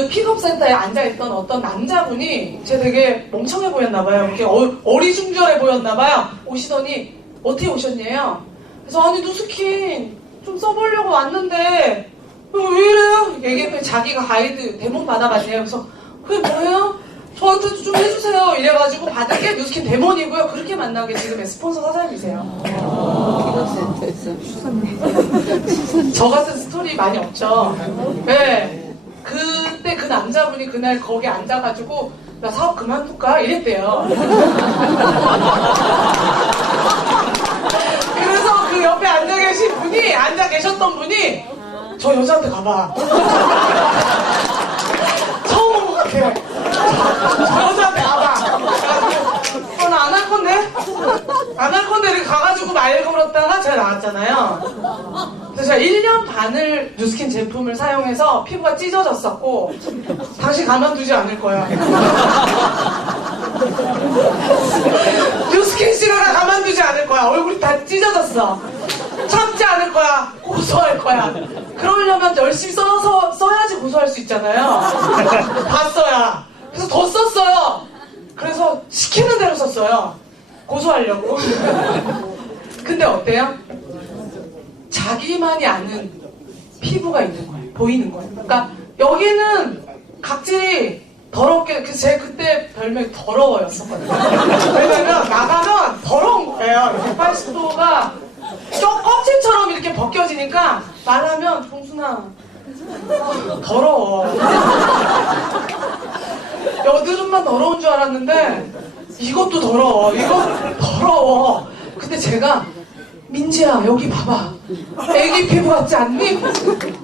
픽업센터에 앉아있던 어떤 남자분이 쟤 되게 멍청해 보였나봐요. 이렇게 어리중절해 보였나봐요. 오시더니 어떻게 오셨냐요? 그래서 아니 누스킨 좀 써보려고 왔는데 왜 이래요? 얘기했더니 자기가 가이드 데몬 받아봤네요. 그래서 그게 뭐예요? 저한테 좀 해주세요. 이래가지고 받은 게 누스킨 데몬이고요. 그렇게 만나게 지금의 스폰서 사장님이세요. 저 같은 스토리 많이 없죠. 네. 그때 그 남자분이 그날 거기 앉아가지고 나 사업 그만둘까? 이랬대요. 그래서 그 옆에 앉아 계셨던 분이 저 여자한테 가봐. 처음 온 것 같아. 저 여자한테 가봐. 그래가지고 나 안 할 건데? 안 할 건데 이렇게 가가지고 말 걸었다가 제가 나왔잖아요. 그래서 제가 1년 반을 누스킨 제품을 사용해서 피부가 찢어졌었고 당신 가만두지 않을 거야. 누스킨 씨가 가만두지 않을 거야. 얼굴이 다 찢어졌어. 참지 않을 거야. 고소할 거야. 그러려면 열심히 써야지 고소할 수 있잖아요. 다 써야. 그래서 더 썼어요. 그래서 시키는 대로 썼어요. 고소하려고. 근데 어때요? 자기만이 아는 피부가 있는 거예요. 보이는 거예요. 그러니까 여기는 각질이 더럽게, 제 그때 별명이 더러워였었거든요. 왜냐면 나가면 더러운 거예요. 180도가 껍질처럼 이렇게 벗겨지니까 말하면 봉순아 더러워. 여드름만 더러운 줄 알았는데 이것도 더러워. 이거 더러워. 근데 제가 민지야 여기 봐봐. 애기 피부 같지 않니?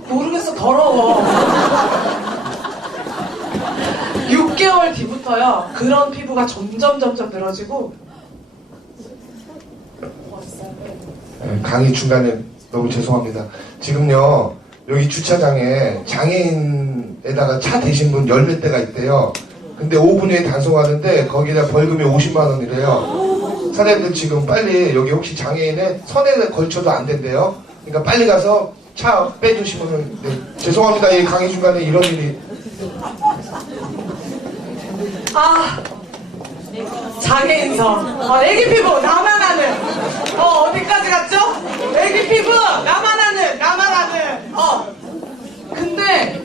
모르겠어 더러워. 6개월 뒤부터요 그런 피부가 점점 늘어지고. 강의 중간에 너무 죄송합니다. 지금요 여기 주차장에 장애인에다가 차 대신 분 10몇 대가 있대요. 근데 5분 후에 단속하는데 거기다 벌금이 50만 원이래요. 사장님들 지금 빨리 여기 혹시 장애인의 선에 걸쳐도 안 된대요. 그러니까 빨리 가서 차 빼주시면. 네, 죄송합니다. 이 강의 중간에 이런 일이. 장애인성. 애기 피부 나만 아는. 어디까지 갔죠? 애기 피부 나만 아는. 근데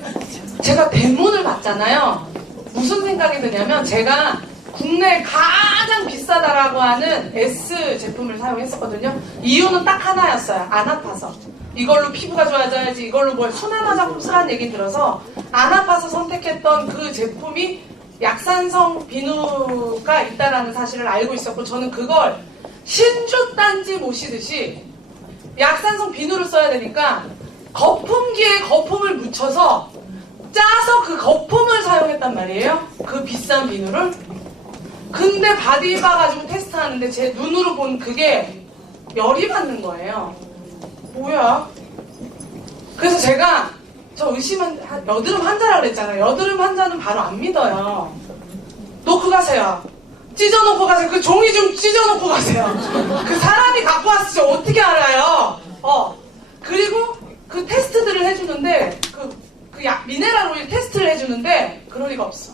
제가 대문을 봤잖아요. 무슨 생각이 드냐면 제가 국내 가장 비싸다라고 하는 S 제품을 사용했었거든요. 이유는 딱 하나였어요. 안 아파서. 이걸로 피부가 좋아져야지, 이걸로 뭘 순한 화장품 쓰라는 얘기 들어서 안 아파서 선택했던 그 제품이 약산성 비누가 있다라는 사실을 알고 있었고, 저는 그걸 신주단지 모시듯이 약산성 비누를 써야 되니까 거품기에 거품을 묻혀서 짜서 그 거품을 사용했단 말이에요. 그 비싼 비누를. 근데 바디바 가지고 테스트하는데 제 눈으로 본 그게 열이 받는 거예요. 뭐야? 그래서 제가 저 여드름 환자라고 그랬잖아요. 여드름 환자는 바로 안 믿어요. 놓고 가세요. 찢어놓고 가세요. 그 종이 좀 찢어놓고 가세요. 그 사람이 갖고 왔을지 어떻게 알아요? 그리고 그 테스트들을 해주는데 미네랄 오일 테스트를 해주는데 그럴 리가 없어.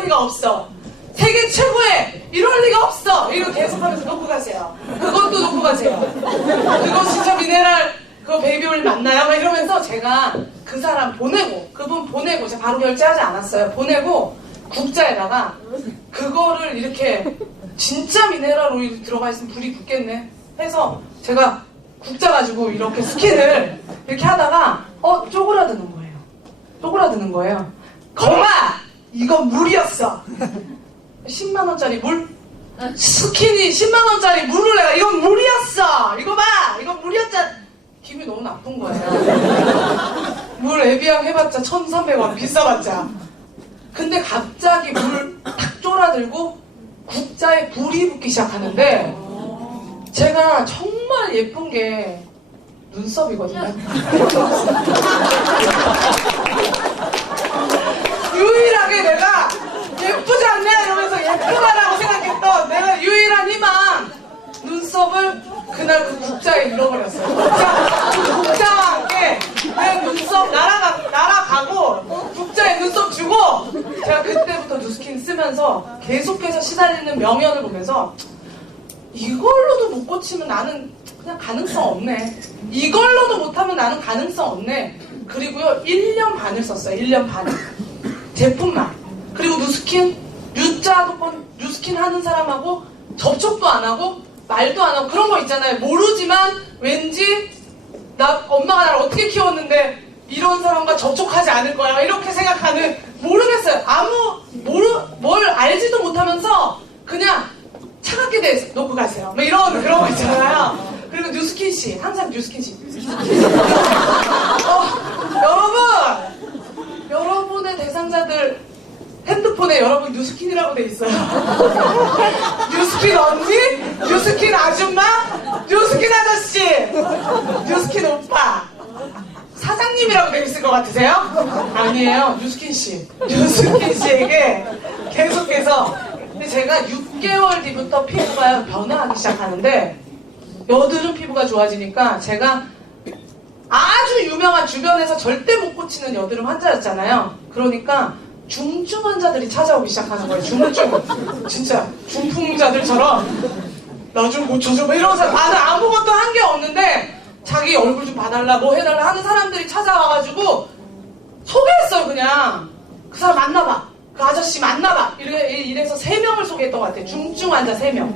이럴 리가 없어. 세계 최고의 이럴 리가 없어. 이거 계속하면서 놓고 가세요. 그것도 놓고 가세요. 그거 진짜 미네랄 그거 베이비올 맞나요? 막 이러면서 제가 그 사람 보내고 그분 보내고 제가 바로 결제하지 않았어요. 보내고 국자에다가 그거를 이렇게 진짜 미네랄 오일 들어가 있으면 불이 붙겠네 해서 제가 국자 가지고 이렇게 스킨을 이렇게 하다가 쪼그라드는 거예요. 쪼그라드는 거예요. 거마! 이건 물이었어. 10만원짜리 물? 스킨이 10만원짜리 물을 내가 이건 물이었어! 이거 봐! 이건 물이었잖아! 기분이 너무 나쁜 거예요. 물 에비앙 해봤자 1,300원 비싸봤자. 근데 갑자기 물 탁 쪼라들고 국자에 불이 붙기 시작하는데 제가 정말 예쁜 게 눈썹이거든요. 유일하게 내가 예쁘지 않냐 이러면서 예쁘다라고 생각했던 내가 유일한 희망 눈썹을 그날 그 국자에 잃어버렸어요. 그 국자와 함께 내 눈썹 날아가고 국자에 눈썹 주고 제가 그때부터 누스킨 쓰면서 계속해서 시달리는 명연을 보면서 이걸로도 못 고치면 나는 그냥 가능성 없네. 이걸로도 못하면 나는 가능성 없네. 그리고요 1년 반을 썼어요. 1년 반 제품만. 그리고 누스킨 뉴스킨 하는 사람하고 접촉도 안 하고 말도 안 하고 그런 거 있잖아요. 모르지만 왠지 엄마가 나를 어떻게 키웠는데 이런 사람과 접촉하지 않을 거야 이렇게 생각하는 모르겠어요. 뭘 알지도 못하면서 그냥 차갑게 돼 놓고 가세요. 뭐 이런 그런 거 있잖아요. 그리고 뉴스킨 씨 항상 뉴스킨 씨 여러분의 대상자들 핸드폰에 여러분 뉴스킨이라고 돼 있어요. 뉴스킨 언니, 뉴스킨 아줌마, 뉴스킨 아저씨, 뉴스킨 오빠. 사장님이라고 돼 있을 것 같으세요? 아니에요. 뉴스킨 씨. 뉴스킨 씨에게 계속해서. 근데 제가 6개월 뒤부터 피부가 변화하기 시작하는데 여드름 피부가 좋아지니까 제가 아주 유명한 주변에서 절대 못 고치는 여드름 환자였잖아요. 그러니까 중증 환자들이 찾아오기 시작하는 거예요. 중증. 진짜 중풍자들처럼 나 좀 고쳐줘 뭐 이러면서 나는 아무것도 한 게 없는데 자기 얼굴 좀 봐달라 뭐 해달라 하는 사람들이 찾아와가지고 소개했어요. 그냥 그 사람 만나봐, 그 아저씨 만나봐 이래서 3명을 소개했던 것 같아요. 중증 환자 3명.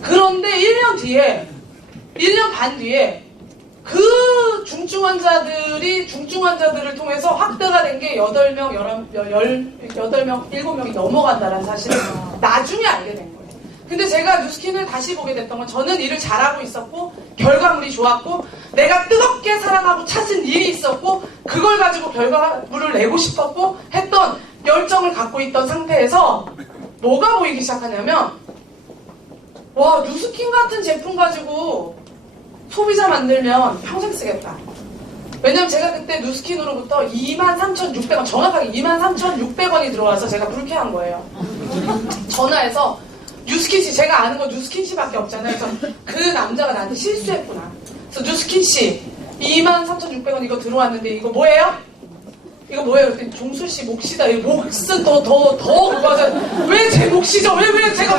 그런데 1년 반 뒤에 그 중증 환자들을 통해서 확대가 된 게 8명, 7명이 넘어간다는 사실을 나중에 알게 된 거예요. 근데 제가 뉴스킨을 다시 보게 됐던 건 저는 일을 잘하고 있었고 결과물이 좋았고 내가 뜨겁게 사랑하고 찾은 일이 있었고 그걸 가지고 결과물을 내고 싶었고 했던 열정을 갖고 있던 상태에서 뭐가 보이기 시작하냐면 와 뉴스킨 같은 제품 가지고 소비자 만들면 평생 쓰겠다. 왜냐면 제가 그때 뉴스킨으로부터 23,600원 정확하게 23,600원이 들어와서 제가 불쾌한 거예요. 전화해서 뉴스킨씨 제가 아는 건 뉴스킨씨밖에 없잖아요. 그래서 그 남자가 나한테 실수했구나. 그래서 뉴스킨씨 23,600원 이거 들어왔는데 이거 뭐예요? 이거 뭐예요? 그랬더니 종술씨 몫이다. 이 몫은 더 그거 하자. 왜 제 몫이죠? 왜 제가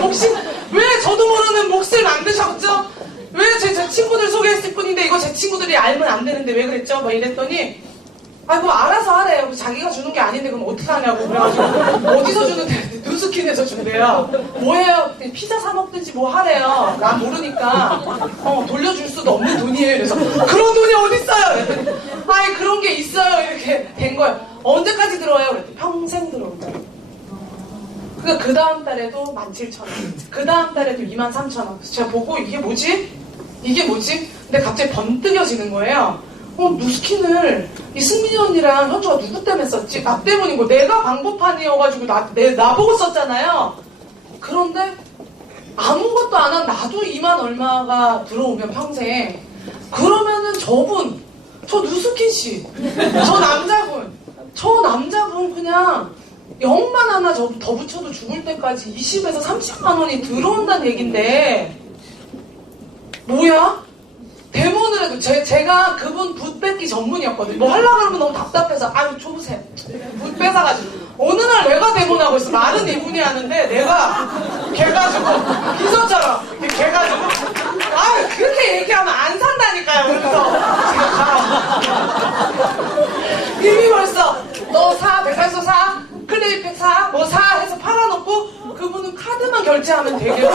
왜 저도 모르는 몫을 만드셨죠? 왜 제 친구들 소개했을 뿐인데 이거 제 친구들이 알면 안 되는데 왜 그랬죠? 막 이랬더니 아이고 알아서 하래요. 자기가 주는 게 아닌데 그럼 어떻게 하냐고 그래가지고 어디서 주는데 뉴스킨에서 준대요. 뭐예요? 피자 사 먹든지 뭐 하래요. 난 모르니까 돌려줄 수도 없는 돈이에요. 그래서 그런 돈이 어딨어요? 그랬더니 아이 그런 게 있어요. 이렇게 된 거예요. 언제까지 들어와요? 그랬더니 평생 들어온다고. 그 다음 달에도 17,000원. 그 다음 달에도 23,000원. 그래서 제가 보고 이게 뭐지? 근데 갑자기 번뜩여지는 거예요. 누스킨을 이 승민이 언니랑 현주가 누구 때문에 썼지? 나 때문인 거. 내가 광고판이어가지고 나보고 썼잖아요. 그런데 아무것도 안 한 나도 2만 얼마가 들어오면 평생 그러면은 저 누스킨 씨, 저 남자분 그냥 0만 하나 더 붙여도 죽을 때까지 20에서 30만 원이 들어온다는 얘긴데 뭐야? 대본을 해도 제가 그분 붓 뺏기 전문이었거든요. 뭐 하려고 그러면 너무 답답해서 아유 줘보세요. 붓 뺏어가지고 어느 날 내가 대본하고 있어. 말은 이분이 하는데 내가 걔가지고 비서처럼 이렇게 걔가지고 아 그렇게 얘기하면 안 산다니까요. 그래서 제가 가. 이미 벌써 너 사, 백화점 사, 클레이팩 사, 뭐 사 해서 팔아놓고 그분은 카드만 결제하면 되게요.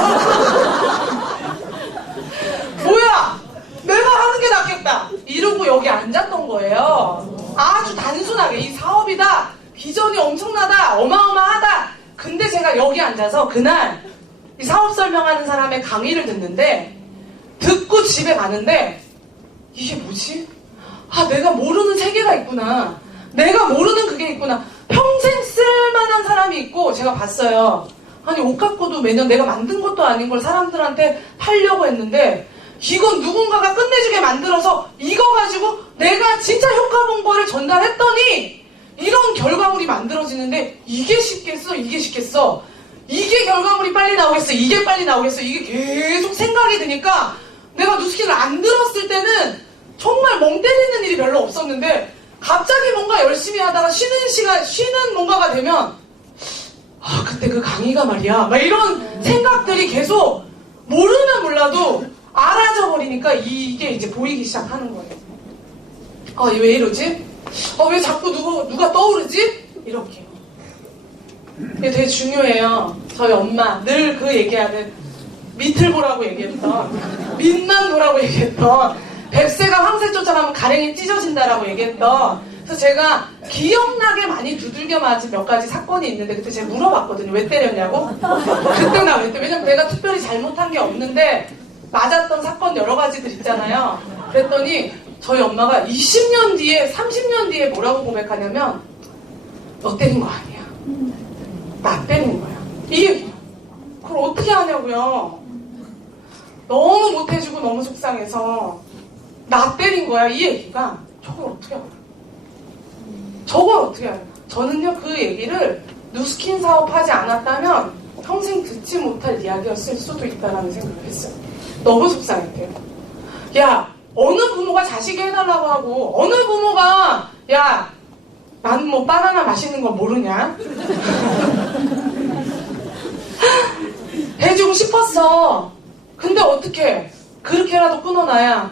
뭐야 내가 하는 게 낫겠다 이러고 여기 앉았던 거예요. 아주 단순하게 이 사업이다, 비전이 엄청나다, 어마어마하다. 근데 제가 여기 앉아서 그날 이 사업 설명하는 사람의 강의를 듣는데, 듣고 집에 가는데 이게 뭐지? 아 내가 모르는 세계가 있구나, 내가 모르는 그게 있구나. 평생 쓸만한 사람이 있고, 제가 봤어요. 아니 옷 갖고도 매년 내가 만든 것도 아닌 걸 사람들한테 팔려고 했는데, 이건 누군가가 끝내주게 만들어서 이거 가지고 내가 진짜 효과 본 거를 전달했더니 이런 결과물이 만들어지는데, 이게 쉽겠어? 이게 쉽겠어? 이게 결과물이 빨리 나오겠어? 이게 빨리 나오겠어? 이게 계속 생각이 드니까, 내가 뉴스킨을 안 들었을 때는 정말 멍 때리는 일이 별로 없었는데, 갑자기 뭔가 열심히 하다가 쉬는 뭔가가 되면, 아 그때 그 강의가 말이야 막 이런 생각들이 계속 모르면 몰라도 알아져 버리니까 이게 이제 보이기 시작하는 거예요. 아 왜 이러지? 왜 자꾸 누가 떠오르지? 이렇게요. 이게 되게 중요해요. 저희 엄마 늘 그 얘기하는, 밑을 보라고 얘기했던, 밑만 보라고 얘기했던, 뱁새가 황새 쫓아가면 가랭이 찢어진다라고 얘기했던. 그래서 제가 기억나게 많이 두들겨 맞은 몇 가지 사건이 있는데, 그때 제가 물어봤거든요. 왜 때렸냐고? 그때 나 왜 때렸냐? 왜냐면 내가 특별히 잘못한 게 없는데 맞았던 사건 여러 가지들 있잖아요. 그랬더니 저희 엄마가 20년 뒤에 30년 뒤에 뭐라고 고백하냐면, 너 때린 거 아니야, 나 때린 거야. 이게 그걸 어떻게 하냐고요. 너무 못해주고 너무 속상해서 나 때린 거야 이 얘기가. 저걸 어떻게 알아? 저걸 어떻게 알아? 저는요 그 얘기를 뉴스킨 사업하지 않았다면 평생 듣지 못할 이야기였을 수도 있다라는 생각을 했어요. 너무 속상했대요. 야 어느 부모가 자식이 해달라고 하고, 어느 부모가 야 난 뭐 바나나 맛있는 거 모르냐? 해주고 싶었어. 근데 어떻게 그렇게라도 끊어놔야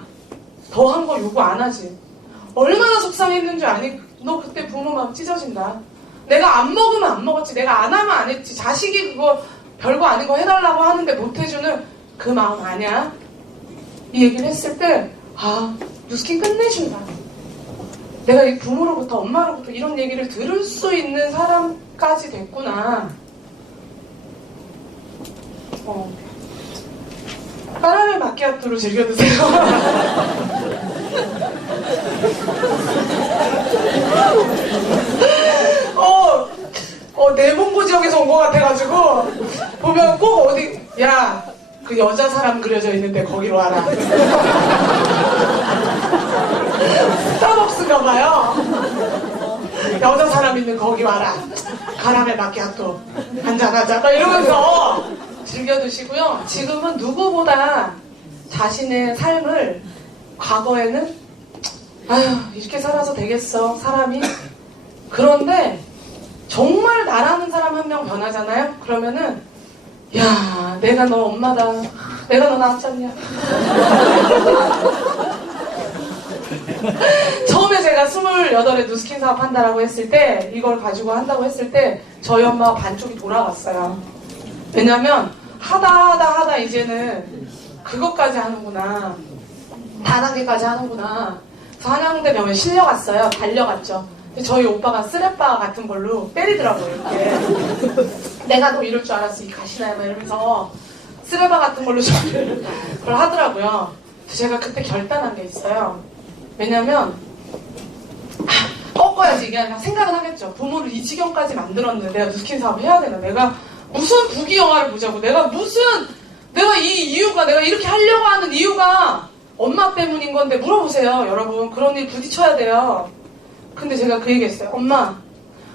더 한 거 요구 안 하지. 얼마나 속상했는 줄 아니? 너 그때 부모 마음 찢어진다. 내가 안 먹으면 안 먹었지, 내가 안 하면 안 했지, 자식이 그거 별거 아닌 거 해달라고 하는데 못 해주는 그 마음 아냐? 이 얘기를 했을 때, 아 뉴스킨 끝내준다. 내가 이 부모로부터, 엄마로부터 이런 얘기를 들을 수 있는 사람까지 됐구나. 카라멜 마키아토로 즐겨 드세요. 내봉고 지역에서 온 것 같아가지고, 보면 꼭 어디, 야, 그 여자 사람 그려져 있는데 거기로 와라. 스타벅스가 봐요. 여자 사람 있는 거기 와라. 카라멜 마키아토 한잔하자. 막 이러면서 즐겨 드시고요. 지금은 누구보다 자신의 삶을, 과거에는 아휴 이렇게 살아서 되겠어 사람이. 그런데 정말 나라는 사람 한 명 변하잖아요. 그러면은 야 내가 너 엄마다, 내가 너 낳았잖냐. 처음에 제가 28에 뉴스킨 사업 한다라고 했을 때, 이걸 가지고 한다고 했을 때 저희 엄마가 반쪽이 돌아갔어요. 왜냐면 하다 이제는 그것까지 하는구나, 다단계까지 하는구나. 그래서 한양대 병원에 실려갔어요. 달려갔죠. 근데 저희 오빠가 쓰레빠 같은 걸로 때리더라고요. 이렇게. 내가 너 이럴 줄 알았어 이 가시나요 막 이러면서 쓰레빠 같은 걸로 저를 그걸 하더라고요. 그래서 제가 그때 결단한 게 있어요. 왜냐면 꺾어야지. 이게 아니라 생각은 하겠죠. 부모를 이 지경까지 만들었는데 내가 뉴스킨 사업을 해야 되나, 내가 무슨 부귀 영화를 보자고, 내가 이 이유가, 내가 이렇게 하려고 하는 이유가 엄마 때문인 건데, 물어보세요 여러분. 그런 일 부딪혀야 돼요. 근데 제가 그 얘기했어요. 엄마,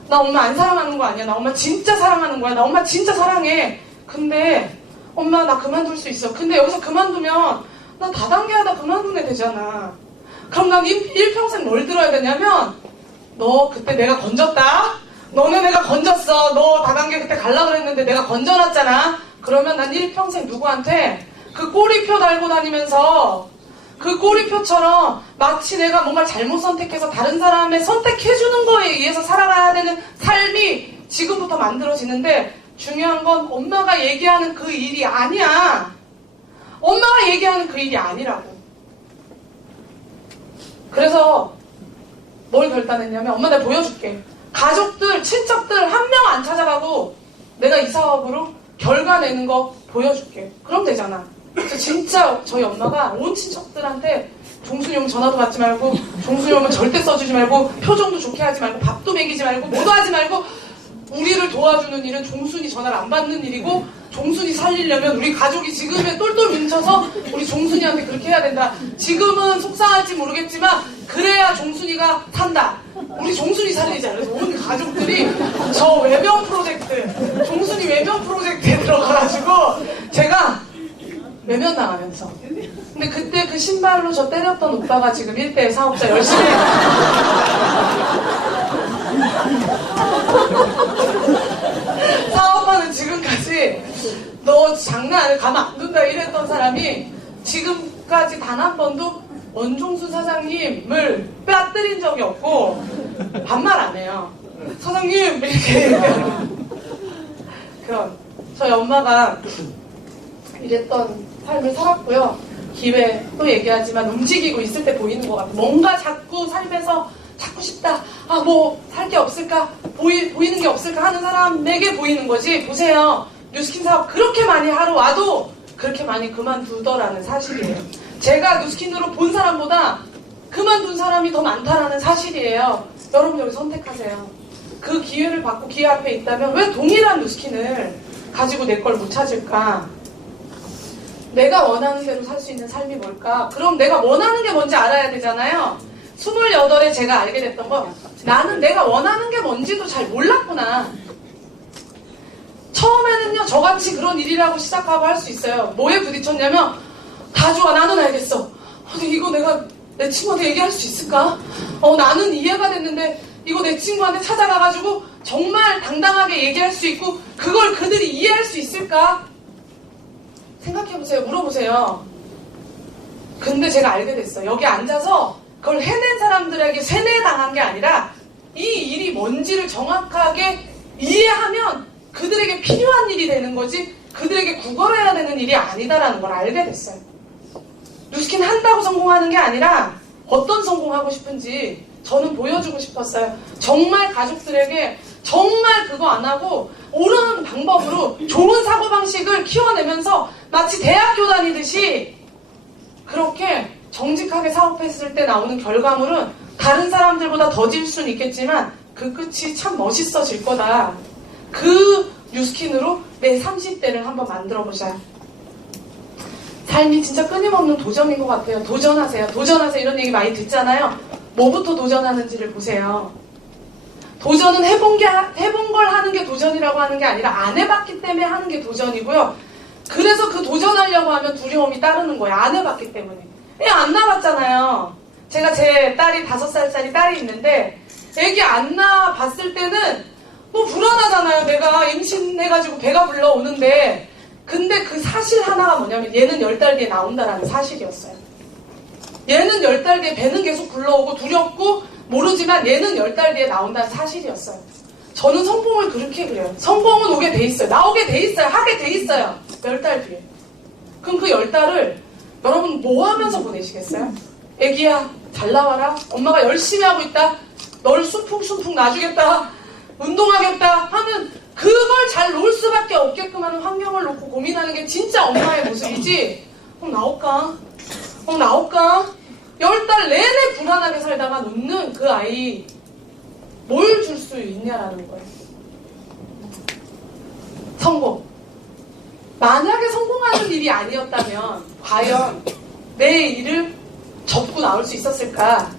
나 엄마 안 사랑하는 거 아니야. 나 엄마 진짜 사랑하는 거야. 나 엄마 진짜 사랑해. 근데 엄마 나 그만둘 수 있어. 근데 여기서 그만두면 나 다단계 하다 그만두면 되잖아. 그럼 난 일평생 뭘 들어야 되냐면, 너 그때 내가 건졌다. 너네 내가 건졌어. 너 다단계 그때 갈라 그랬는데 내가 건져놨잖아. 그러면 난 일평생 누구한테 그 꼬리표 달고 다니면서 그 꼬리표처럼 마치 내가 뭔가 잘못 선택해서 다른 사람의 선택해주는 거에 의해서 살아가야 되는 삶이 지금부터 만들어지는데, 중요한 건 엄마가 얘기하는 그 일이 아니야. 엄마가 얘기하는 그 일이 아니라고. 그래서 뭘 결단했냐면, 엄마 내가 보여줄게. 가족들, 친척들 한 명 안 찾아가고 내가 이 사업으로 결과 내는 거 보여줄게. 그럼 되잖아. 그래서 진짜 저희 엄마가 온 친척들한테 종순이 오면 전화도 받지 말고, 종순이 오면 절대 써주지 말고, 표정도 좋게 하지 말고, 밥도 먹이지 말고, 뭐도 하지 말고, 우리를 도와주는 일은 종순이 전화를 안 받는 일이고, 종순이 살리려면 우리 가족이 지금에 똘똘 뭉쳐서 우리 종순이한테 그렇게 해야 된다. 지금은 속상할지 모르겠지만 그래야 종순이가 산다. 우리 종순이 살리자. 그래서 온 가족들이 저 외병 프로젝트, 종순이 외병 프로젝트에 들어가가지고 제가 외면당하면서. 근데 그때 그 신발로 저 때렸던 오빠가 지금 1대 사업자 열심히 사업하는 지금까지 너 장난 아니야, 가만 안 둔다 이랬던 사람이 지금까지 단 한 번도 원종수 사장님을 빠뜨린 적이 없고 반말 안 해요. 사장님 이렇게 그런 저희 엄마가 이랬던 삶을 살았고요. 기회 또 얘기하지만 움직이고 있을 때 보이는 것 같아요. 뭔가 자꾸 삶에서 찾고 싶다. 아, 뭐 살 게 없을까? 보이는 게 없을까 하는 사람에게 보이는 거지. 보세요. 뉴스킨 사업 그렇게 많이 하러 와도 그렇게 많이 그만두더라는 사실이에요. 제가 뉴스킨으로 본 사람보다 그만둔 사람이 더 많다라는 사실이에요. 여러분 여기 선택하세요. 그 기회를 받고 기회 앞에 있다면 왜 동일한 뉴스킨을 가지고 내 걸 못 찾을까? 내가 원하는 대로 살 수 있는 삶이 뭘까? 그럼 내가 원하는 게 뭔지 알아야 되잖아요. 28에 제가 알게 됐던 건 나는 내가 원하는 게 뭔지도 잘 몰랐구나. 처음에는요, 저같이 그런 일이라고 시작하고 할 수 있어요. 뭐에 부딪혔냐면, 다 좋아, 나는 알겠어. 근데 이거 내가 내 친구한테 얘기할 수 있을까? 나는 이해가 됐는데, 이거 내 친구한테 찾아가가지고 정말 당당하게 얘기할 수 있고, 그걸 그들이 이해할 수 있을까? 생각해보세요. 물어보세요. 근데 제가 알게 됐어요. 여기 앉아서 그걸 해낸 사람들에게 세뇌당한 게 아니라, 이 일이 뭔지를 정확하게 이해하면 그들에게 필요한 일이 되는 거지 그들에게 구걸해야 되는 일이 아니다라는 걸 알게 됐어요. 뉴스킨 한다고 성공하는 게 아니라 어떤 성공하고 싶은지 저는 보여주고 싶었어요. 정말 가족들에게 정말 그거 안 하고 옳은 방법으로 좋은 사고방식을 키워내면서 마치 대학교 다니듯이 그렇게 정직하게 사업했을 때 나오는 결과물은 다른 사람들보다 더질 수는 있겠지만 그 끝이 참 멋있어질 거다. 그 뉴스킨으로 내 30대를 한번 만들어보자. 삶이 진짜 끊임없는 도전인 것 같아요. 도전하세요. 도전하세요. 이런 얘기 많이 듣잖아요. 뭐부터 도전하는지를 보세요. 도전은 해본 걸 하는 게 도전이라고 하는 게 아니라 안 해봤기 때문에 하는 게 도전이고요. 그래서 그 도전하려고 하면 두려움이 따르는 거예요. 안 해봤기 때문에. 안 낳았잖아요. 제가 제 딸이 5살짜리 딸이 있는데 애기 안 낳아봤을 때는 뭐 불안하잖아요. 내가 임신해가지고 배가 불러오는데. 근데 그 사실 하나가 뭐냐면 얘는 10달 뒤에 나온다라는 사실이었어요. 얘는 10달 뒤에 배는 계속 불러오고 두렵고 모르지만 얘는 10달 뒤에 나온다는 사실이었어요. 저는 성공을 그렇게 그려요. 성공은 오게 돼 있어요. 나오게 돼 있어요. 하게 돼 있어요. 10달 뒤에. 그럼 그 10달을 여러분 뭐 하면서 보내시겠어요? 애기야 잘 나와라. 엄마가 열심히 하고 있다. 널 순풍순풍 놔주겠다. 운동하겠다 하면 그걸 잘 놓을 수밖에 없게끔 하는 환경을 놓고 고민하는 게 진짜 엄마의 모습이지. 나올까? 나올까? 10달 내내 불안하게 살다가 놓는 그 아이 뭘 줄 수 있냐라는 거예요. 성공. 만약에 성공하는 일이 아니었다면 과연 내 일을 접고 나올 수 있었을까?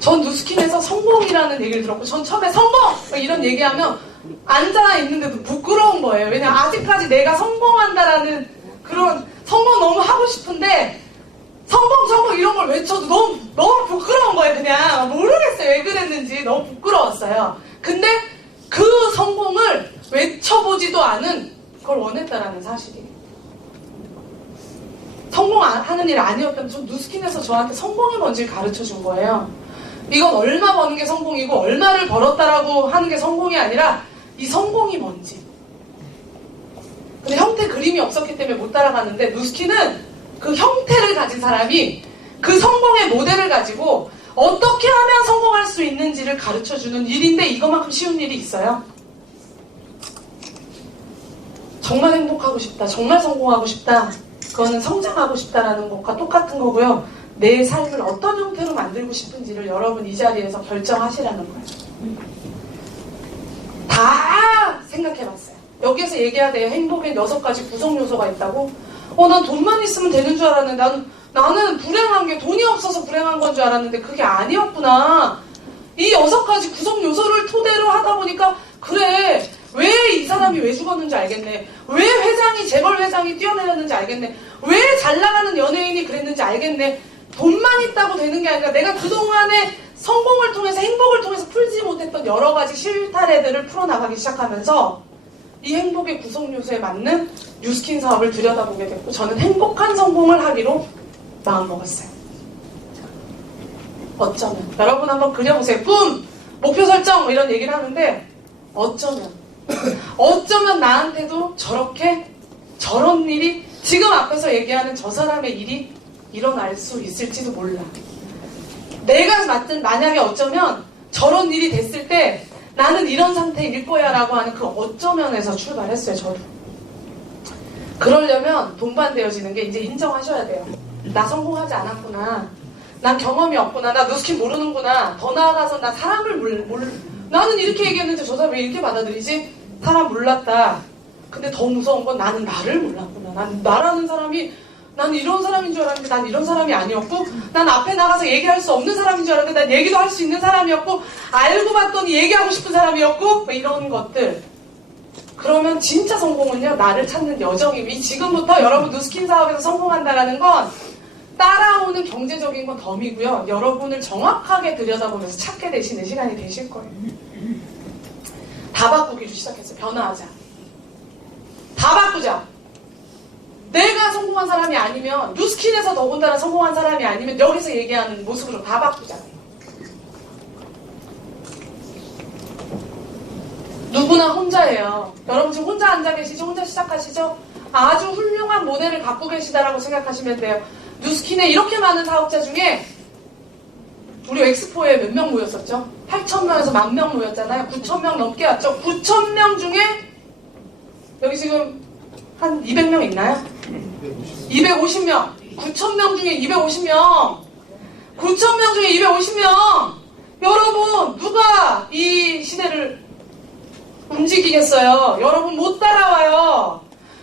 전 뉴스킨에서 성공이라는 얘기를 들었고 전 처음에 성공! 이런 얘기하면 앉아 있는데도 부끄러운 거예요. 왜냐면 아직까지 내가 성공한다라는 그런 성공 너무 하고 싶은데 성공 이런 걸 외쳐도 너무 부끄러운 거예요. 그냥 모르겠어요. 왜 그랬는지 너무 부끄러웠어요. 근데 그 성공을 외쳐보지도 않은 그걸 원했다라는 사실이에요. 성공하는 일 아니었다면 전 누스킨에서 저한테 성공이 뭔지를 가르쳐 준 거예요. 이건 얼마 버는 게 성공이고 얼마를 벌었다라고 하는 게 성공이 아니라 이 성공이 뭔지. 근데 형태 그림이 없었기 때문에 못 따라가는데 누스킨은 그 형태를 가진 사람이 그 성공의 모델을 가지고 어떻게 하면 성공할 수 있는지를 가르쳐주는 일인데 이것만큼 쉬운 일이 있어요? 정말 행복하고 싶다, 정말 성공하고 싶다, 그거는 성장하고 싶다라는 것과 똑같은 거고요. 내 삶을 어떤 형태로 만들고 싶은지를 여러분 이 자리에서 결정하시라는 거예요. 다 생각해봤어요. 여기에서 얘기해야 돼요. 행복에 6가지 구성 요소가 있다고? 난 돈만 있으면 되는 줄 알았는데 나는 불행한 게 돈이 없어서 불행한 건 줄 알았는데 그게 아니었구나. 이 6가지 구성 요소를 토대로 하다 보니까 그래, 왜 이 사람이 왜 죽었는지 알겠네. 왜 회장이 재벌 회장이 뛰어내렸는지 알겠네. 왜 잘 나가는 연예인이 그랬는지 알겠네. 돈만 있다고 되는 게 아니라 내가 그동안의 성공을 통해서 행복을 통해서 풀지 못했던 여러 가지 실타래들을 풀어나가기 시작하면서 이 행복의 구성 요소에 맞는 뉴스킨 사업을 들여다보게 됐고 저는 행복한 성공을 하기로 마음먹었어요. 어쩌면 여러분 한번 그려보세요. 꿈, 목표 설정 뭐 이런 얘기를 하는데 어쩌면 나한테도 저런 일이 지금 앞에서 얘기하는 저 사람의 일이 일어날 수 있을지도 몰라. 내가 만약에 어쩌면 저런 일이 됐을 때 나는 이런 상태일 거야 라고 하는 그 어쩌면에서 출발했어요. 저도. 그러려면 동반되어지는 게 이제 인정하셔야 돼요. 나 성공하지 않았구나. 난 경험이 없구나. 나 누스킨 모르는구나. 더 나아가서 나 사람을 나는 이렇게 얘기했는데 저 사람 왜 이렇게 받아들이지? 사람 몰랐다. 근데 더 무서운 건 나는 나를 몰랐구나. 난 나라는 사람이 난 이런 사람인 줄 알았는데 난 이런 사람이 아니었고 난 앞에 나가서 얘기할 수 없는 사람인 줄 알았는데 난 얘기도 할 수 있는 사람이었고 알고 봤더니 얘기하고 싶은 사람이었고 뭐 이런 것들. 그러면 진짜 성공은요 나를 찾는 여정이고 지금부터 여러분 누스킨 사업에서 성공한다라는 건 따라오는 경제적인 건 덤이고요. 여러분을 정확하게 들여다보면서 찾게 되시는 시간이 되실 거예요. 다 바꾸기로 시작했어요. 변화하자. 다 바꾸자. 내가 성공한 사람이 아니면 뉴스킨에서 더군다나 성공한 사람이 아니면 여기서 얘기하는 모습으로 다 바꾸자. 누구나 혼자예요. 여러분 지금 혼자 앉아 계시죠? 혼자 시작하시죠? 아주 훌륭한 모델을 갖고 계시다라고 생각하시면 돼요. 뉴스킨에 이렇게 많은 사업자 중에 우리 엑스포에 몇 명 모였었죠? 8,000명에서 10,000명 모였잖아요. 9,000명 넘게 왔죠? 9,000명 중에 여기 지금 한 200명 있나요? 250명. 9,000명 중에 250명. 9,000명 중에 250명. 여러분 누가 이 시대를 움직이겠어요? 여러분 못 따라와요.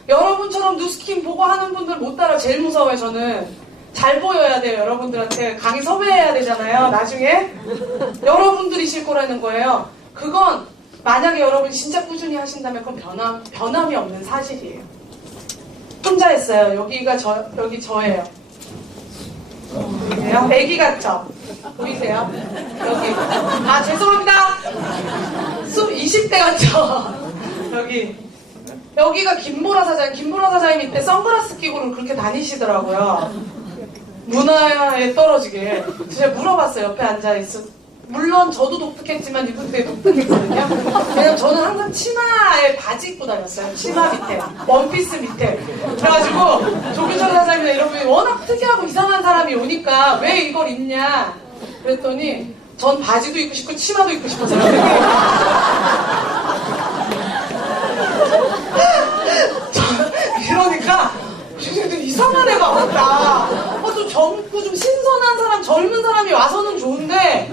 여러분처럼 뉴스킨 보고 하는 분들 못 따라. 제일 무서워요. 저는 잘 보여야 돼요. 여러분들한테 강의 섭외해야 되잖아요. 나중에 여러분들이실 거라는 거예요. 그건 만약에 여러분이 진짜 꾸준히 하신다면 그건 변함이 없는 사실이에요. 혼자 했어요. 여기 저예요. 보이세요? 애기 같죠? 보이세요? 여기. 아, 죄송합니다. 20대 같죠? 여기가 김보라 사장님. 김보라 사장님 이때 선글라스 끼고 그렇게 다니시더라고요. 문화에 떨어지게. 제가 물어봤어요. 옆에 앉아있어. 물론 저도 독특했지만 이분 되게 독특했거든요. 왜냐면 저는 항상 치마에 바지 입고 다녔어요. 치마 밑에, 원피스 밑에. 그래가지고 조규철 사장님이나 이런 분이 워낙 특이하고 이상한 사람이 오니까 왜 이걸 입냐 그랬더니 전 바지도 입고 싶고 치마도 입고 싶어서요. 이러니까 이상한 애가 왔다. 좀 젊고 좀 신선한 사람, 젊은 사람이 와서는 좋은데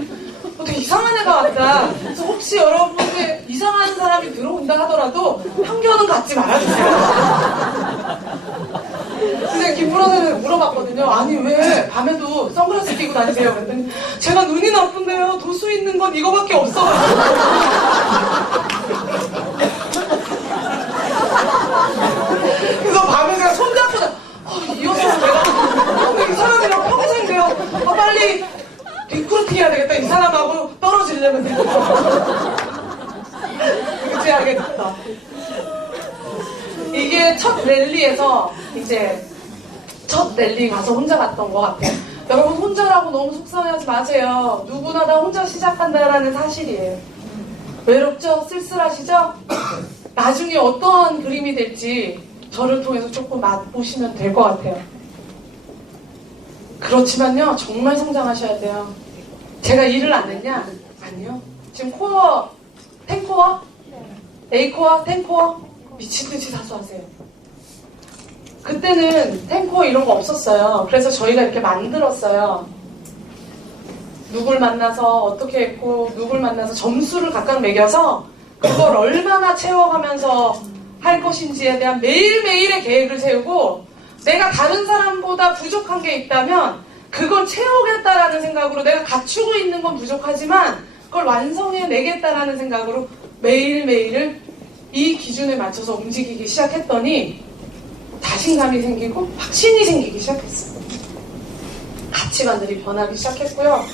되게 이상한 애가 왔다. 그래서 혹시 여러분의 이상한 사람이 들어온다 하더라도 편견은 갖지 말아주세요. 근데 김보라 선생님 물어봤거든요. 아니 왜 밤에도 선글라스 끼고 다니세요? 그랬더니 제가 눈이 나쁜데요. 도수 있는 건 이거밖에 없어가지고. 그래서 밤에 제가 손잡고 이 여자는 내가 이 사람이랑 평생 돼요. 빨리 리크루팅 해야 되겠다. 이 사람하고 떨어지려면. 진지하게 됐다. 이게 첫 랠리에서 이제 첫 랠리 가서 혼자 갔던 것 같아요. 여러분 혼자라고 너무 속상해하지 마세요. 누구나 다 혼자 시작한다라는 사실이에요. 외롭죠? 쓸쓸하시죠? 나중에 어떠한 그림이 될지 저를 통해서 조금 맛보시면 될 것 같아요. 그렇지만요, 정말 성장하셔야 돼요. 제가 일을 안 했냐? 아니요. 지금 코어, 10코어? A코어, 10코어? 미친듯이 사수하세요. 그때는 10코어 이런 거 없었어요. 그래서 저희가 이렇게 만들었어요. 누굴 만나서 어떻게 했고, 누굴 만나서 점수를 각각 매겨서 그걸 얼마나 채워가면서 할 것인지에 대한 매일매일의 계획을 세우고, 내가 다른 사람보다 부족한 게 있다면 그걸 채우겠다라는 생각으로, 내가 갖추고 있는 건 부족하지만 그걸 완성해내겠다라는 생각으로 매일매일을 이 기준에 맞춰서 움직이기 시작했더니 자신감이 생기고 확신이 생기기 시작했어요. 가치관들이 변하기 시작했고요.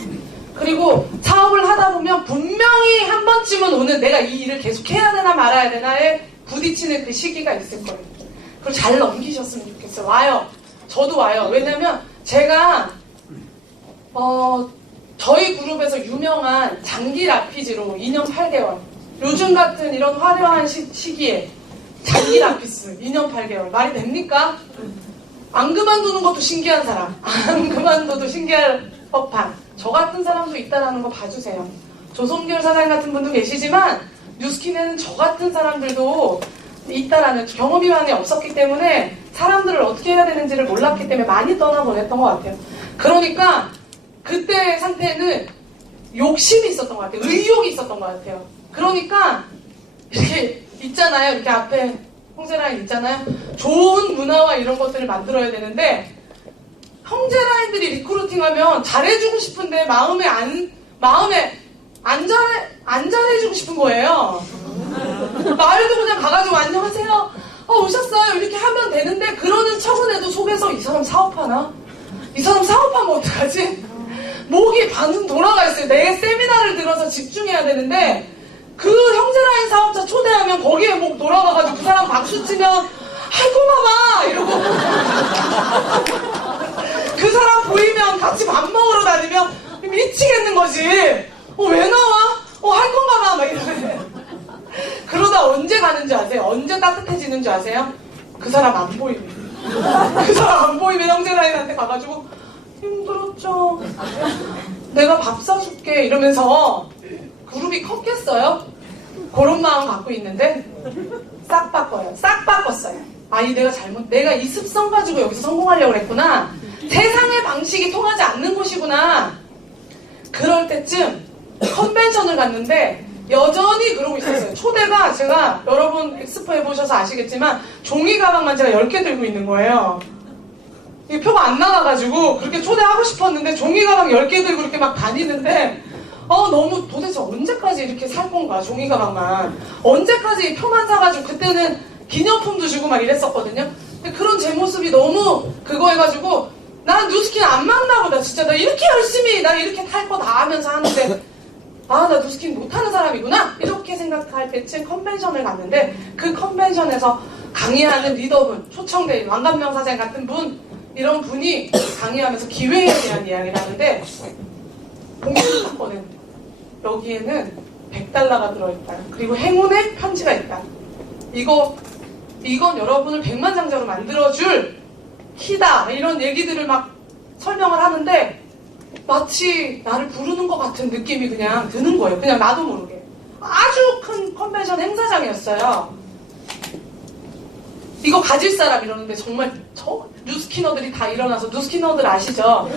그리고 사업을 하다 보면 분명히 한 번쯤은 오는, 내가 이 일을 계속 해야 되나 말아야 되나에 부딪히는 그 시기가 있을 거예요. 그걸 잘 넘기셨으면 좋겠어요. 와요. 저도 와요. 왜냐면 제가 저희 그룹에서 유명한 장기 라피지로 2년 8개월, 요즘 같은 이런 화려한 시기에 장기 라피스 2년 8개월 말이 됩니까? 안 그만두는 것도 신기한 사람, 안 그만둬도 신기할 법한 저 같은 사람도 있다라는 거 봐주세요. 조성결 사장님 같은 분도 계시지만 뉴스킨에는 저 같은 사람들도 있다라는, 경험이 많이 없었기 때문에 사람들을 어떻게 해야 되는지를 몰랐기 때문에 많이 떠나보냈던 것 같아요. 그러니까 그때 상태는 욕심이 있었던 것 같아요. 의욕이 있었던 것 같아요. 그러니까 이렇게 있잖아요. 이렇게 앞에 형제라인 있잖아요. 좋은 문화와 이런 것들을 만들어야 되는데, 형제라인들이 리크루팅하면 잘해주고 싶은데 마음에 안 잘해주고 싶은 거예요. 말도 그냥 가가지고 안녕하세요, 오셨어요, 이렇게 하면 되는데, 그러는 척은 해도 속에서 이 사람 사업하나? 이 사람 사업하면 어떡하지? 목이 반은 돌아가 있어요. 내 세미나를 들어서 집중해야 되는데 그 형제라인 사업자 초대하면 거기에 목 돌아가가지고 그 사람 박수 치면 아이고 마마 이러고 그 사람 보이면 같이 밥 먹으러 다니면 미치겠는 거지. 왜 나와? 할 건가 봐 막 이러네. 그러다 언제 가는 줄 아세요? 언제 따뜻해지는 줄 아세요? 그 사람 안 보이면. 그 사람 안 보이면 형제라인한테 가가지고 힘들었죠. 내가 밥 사줄게 이러면서 그룹이 컸겠어요? 그런 마음 갖고 있는데 싹 바꿔요. 싹 바꿨어요. 내가 이 습성 가지고 여기서 성공하려고 그랬구나. 세상의 방식이 통하지 않는 곳이구나. 그럴 때쯤 컨벤션을 갔는데 여전히 그러고 있었어요. 초대가, 제가 여러분 엑스포 해보셔서 아시겠지만 종이 가방만 제가 10개 들고 있는 거예요. 이게 표가 안 나가가지고 그렇게 초대하고 싶었는데 종이 가방 10개 들고 이렇게 막 다니는데 너무 도대체 언제까지 이렇게 살 건가, 종이 가방만. 언제까지 표만 사가지고, 그때는 기념품도 주고 막 이랬었거든요. 근데 그런 제 모습이 너무 그거 해가지고 난 뉴스킨 안 맞나 보다. 진짜 나 이렇게 열심히 나 이렇게 탈 거 다 하면서 하는데 나 뉴스킨 못하는 사람이구나 이렇게 생각할 때쯤 컨벤션을 갔는데, 그 컨벤션에서 강의하는 리더분, 초청대인 왕감명 사장 같은 분, 이런 분이 강의하면서 기회에 대한 이야기를 하는데 공지를 딱 꺼낸 거예요. 여기에는 $100가 들어있다. 그리고 행운의 편지가 있다. 이건 여러분을 백만장자로 만들어줄 키다. 이런 얘기들을 막 설명을 하는데 마치 나를 부르는 것 같은 느낌이 그냥 드는 거예요. 그냥 나도 모르게. 아주 큰 컨벤션 행사장이었어요. 이거 가질 사람 이러는데 정말 뉴스키너들이 다 일어나서, 뉴스키너들 아시죠?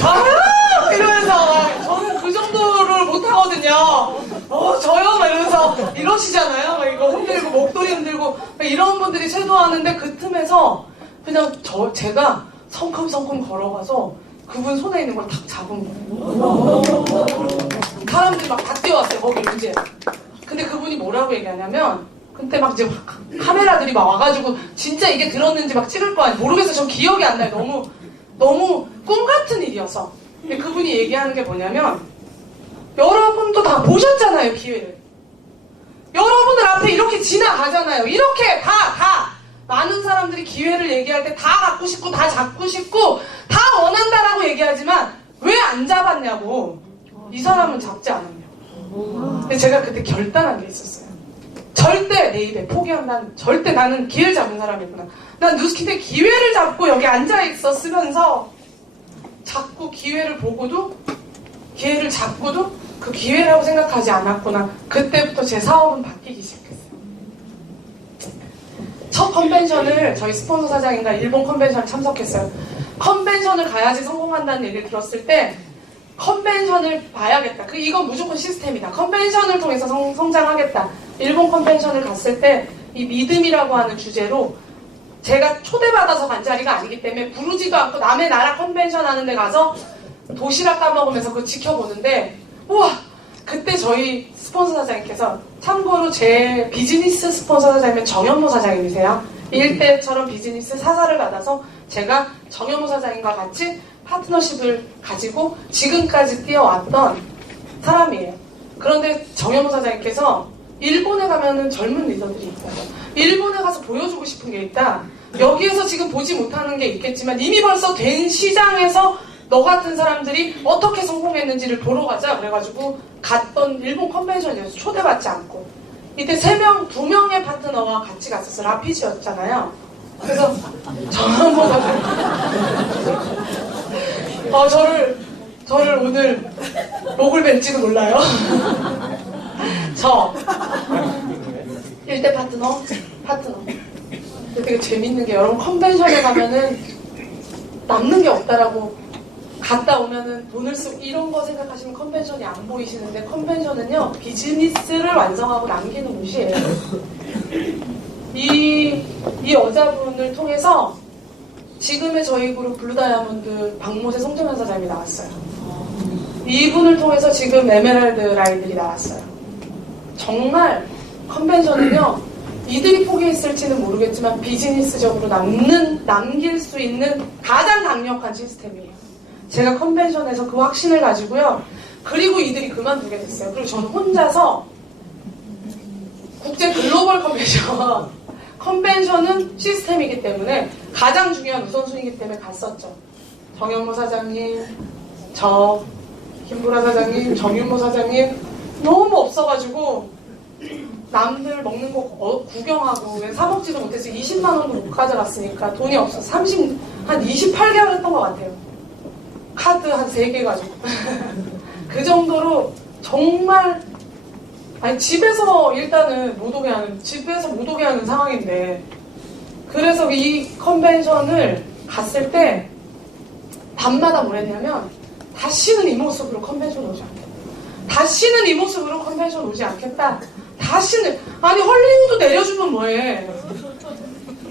저요! 이러면서 저는 그 정도를 못하거든요. 저요! 막 이러면서 이러시잖아요. 막 이거 흔들고 목도리 흔들고 막 이런 분들이 쇄도하는데 그 틈에서 그냥 제가 성큼성큼 걸어가서 그분 손에 있는 걸 탁 잡은 거예요. 사람들이 막 다 뛰어왔어요. 거기 이제. 근데 그분이 뭐라고 얘기하냐면, 그때 막 이제 카메라들이 막 와가지고 진짜 이게 들었는지 막 찍을 거 아니에요. 모르겠어요. 전 기억이 안 나요. 너무 꿈 같은 일이어서. 근데 그분이 얘기하는 게 뭐냐면, 여러분도 다 보셨잖아요, 기회를. 앞에 이렇게 지나가잖아요. 이렇게 다 많은 사람들이 기회를 얘기할 때 다 갖고 싶고 다 잡고 싶고 다 원한다라고 얘기하지만 왜 안 잡았냐고. 이 사람은 잡지 않았냐고. 근데 제가 그때 결단한 게 있었어요. 절대 내 입에 포기한다는, 절대 나는 기회를 잡은 사람이구나. 난 뉴스키 때 기회를 잡고 여기 앉아 있었으면서 자꾸 기회를 보고도 기회를 잡고도 그 기회라고 생각하지 않았구나. 그때부터 제 사업은 바뀌기 시작했어요. 첫 컨벤션을 저희 스폰서 사장님과 일본 컨벤션에 참석했어요. 컨벤션을 가야지 성공한다는 얘기를 들었을 때 컨벤션을 봐야겠다. 이건 무조건 시스템이다. 컨벤션을 통해서 성장하겠다. 일본 컨벤션을 갔을 때 이 믿음이라고 하는 주제로 제가 초대받아서 간 자리가 아니기 때문에 부르지도 않고 남의 나라 컨벤션 하는 데 가서 도시락 까먹으면서 그거 지켜보는데 우와! 그때 저희 스폰서 사장님께서 참고로 제 비즈니스 스폰서 사장님은 정현모 사장님이세요. 일대처럼 비즈니스 사사를 받아서 제가 정현모 사장님과 같이 파트너십을 가지고 지금까지 뛰어왔던 사람이에요. 그런데 정현모 사장님께서 일본에 가면은 젊은 리더들이 있다. 일본에 가서 보여주고 싶은 게 있다. 여기에서 지금 보지 못하는 게 있겠지만 이미 벌써 된 시장에서 너 같은 사람들이 어떻게 성공했는지를 보러 가자. 그래가지고 갔던 일본 컨벤션이어서 초대받지 않고 이때 2명의 파트너와 같이 갔었어요. 라피지였잖아요. 그래서 정현모 사장님 저를 오늘 욕을 뵐지도 몰라요. 저 1대 파트너. 되게 재밌는 게 여러분 컨벤션에 가면은 남는 게 없다라고 갔다 오면은 돈을 쓰고 이런 거 생각하시면 컨벤션이 안 보이시는데 컨벤션은요 비즈니스를 완성하고 남기는 곳이에요. 이 여자분을 통해서 지금의 저희 그룹 블루다이아몬드 박모세 송정현 사장님이 나왔어요. 이분을 통해서 지금 에메랄드 라인들이 나왔어요. 정말 컨벤션은요 이들이 포기했을지는 모르겠지만 비즈니스적으로 남길 수 있는 가장 강력한 시스템이에요. 제가 컨벤션에서 그 확신을 가지고요. 그리고 이들이 그만두게 됐어요. 그리고 저는 혼자서 국제 글로벌 컨벤션은 시스템이기 때문에 가장 중요한 우선순위이기 때문에 갔었죠. 정현모 사장님, 저, 김보라 사장님, 정윤모 사장님 너무 없어가지고 남들 먹는 거 구경하고 사 먹지도 못해서 20만 원도 못 가져갔으니까 돈이 없어서 한 28개월 했던 것 같아요. 카드 한 3개 가지고 그 정도로 정말 집에서 일단은 못 오게 하는 상황인데 그래서 이 컨벤션을 갔을 때 밤마다 뭘 했냐면 다시는 이 모습으로 컨벤션 오지 않겠다. 다시는 이 모습으로 컨벤션 오지 않겠다. 다시는 헐리우드 내려주면 뭐해.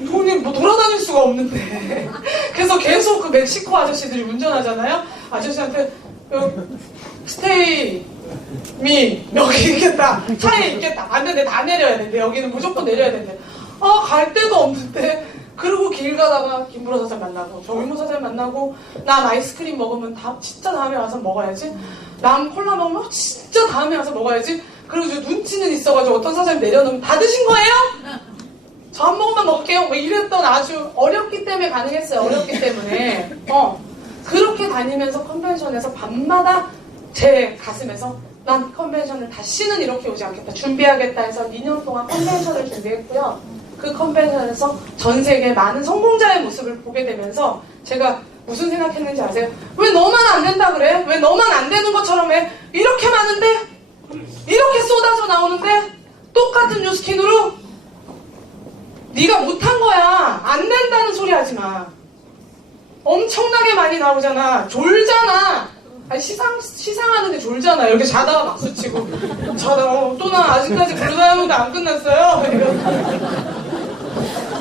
돈이 돌아다닐 수가 없는데. 그래서 계속 그 멕시코 아저씨들이 운전하잖아요. 아저씨한테 스테이 미 여기 있겠다. 차에 있겠다. 안 되는데 다 내려야 된대. 여기는 무조건 내려야 된대. 갈 데도 없는데. 그리고 길 가다가 김보라 사장 만나고 정윤모 사장 만나고 난 아이스크림 먹으면 진짜 다음에 와서 먹어야지. 남 콜라 먹으면 진짜 다음에 와서 먹어야지. 그리고 저 눈치는 있어가지고 어떤 사장님 내려놓으면 다 드신 거예요? 저 한 모금만 먹을게요. 이랬던 아주 어렵기 때문에 가능했어요. 어렵기 때문에. 그렇게 다니면서 컨벤션에서 밤마다 제 가슴에서 난 컨벤션을 다시는 이렇게 오지 않겠다. 준비하겠다 해서 2년 동안 컨벤션을 준비했고요. 그 컨벤션에서 전 세계 많은 성공자의 모습을 보게 되면서 제가 무슨 생각했는지 아세요? 왜 너만 안 된다 그래? 왜 너만 안 되는 것처럼 해? 이렇게 많은데? 이렇게 쏟아져 나오는데? 똑같은 뉴스킨으로? 네가 못한 거야. 안 된다는 소리 하지 마. 엄청나게 많이 나오잖아. 졸잖아. 시상하는데 졸잖아. 이렇게 자다가 박수 치고. 또 나 아직까지 블루다이아몬드 안 끝났어요.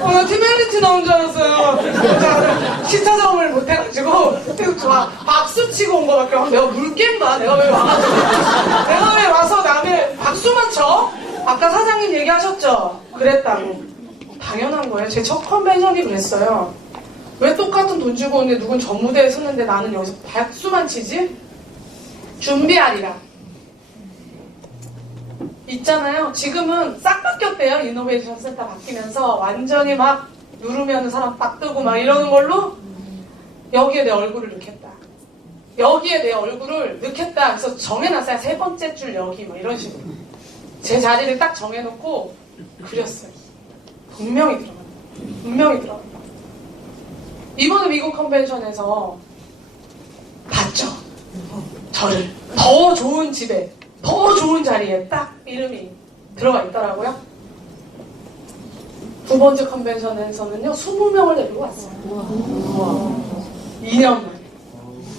나 티멜리티 나온 줄 알았어요. 시차 적응을 못해가지고. 계속 좋아. 박수 치고 온 거밖에 없어. 내가 물깬다. 내가 왜 와서 남의 박수만 쳐? 아까 사장님 얘기하셨죠? 그랬다고. 당연한 거예요. 제 첫 컨벤션이 그랬어요. 왜 똑같은 돈 주고 오는데 누군 저 무대에 섰는데 나는 여기서 박수만 치지? 준비하리라. 있잖아요. 지금은 싹 바뀌었대요. 이노베이션 센터 바뀌면서 완전히 막 누르면 사람 딱 뜨고 막 이러는 걸로 여기에 내 얼굴을 넣겠다. 여기에 내 얼굴을 넣겠다. 그래서 정해놨어요. 세 번째 줄 여기 뭐 이런 식으로. 제 자리를 딱 정해놓고 그렸어요. 분명히 들어간다. 분명히 들어간다. 이번에 미국 컨벤션에서 봤죠. 저를 더 좋은 집에 더 좋은 자리에 딱 이름이 들어가 있더라고요. 두 번째 컨벤션에서는요 20명을 데리고 왔어요. 2년 만에.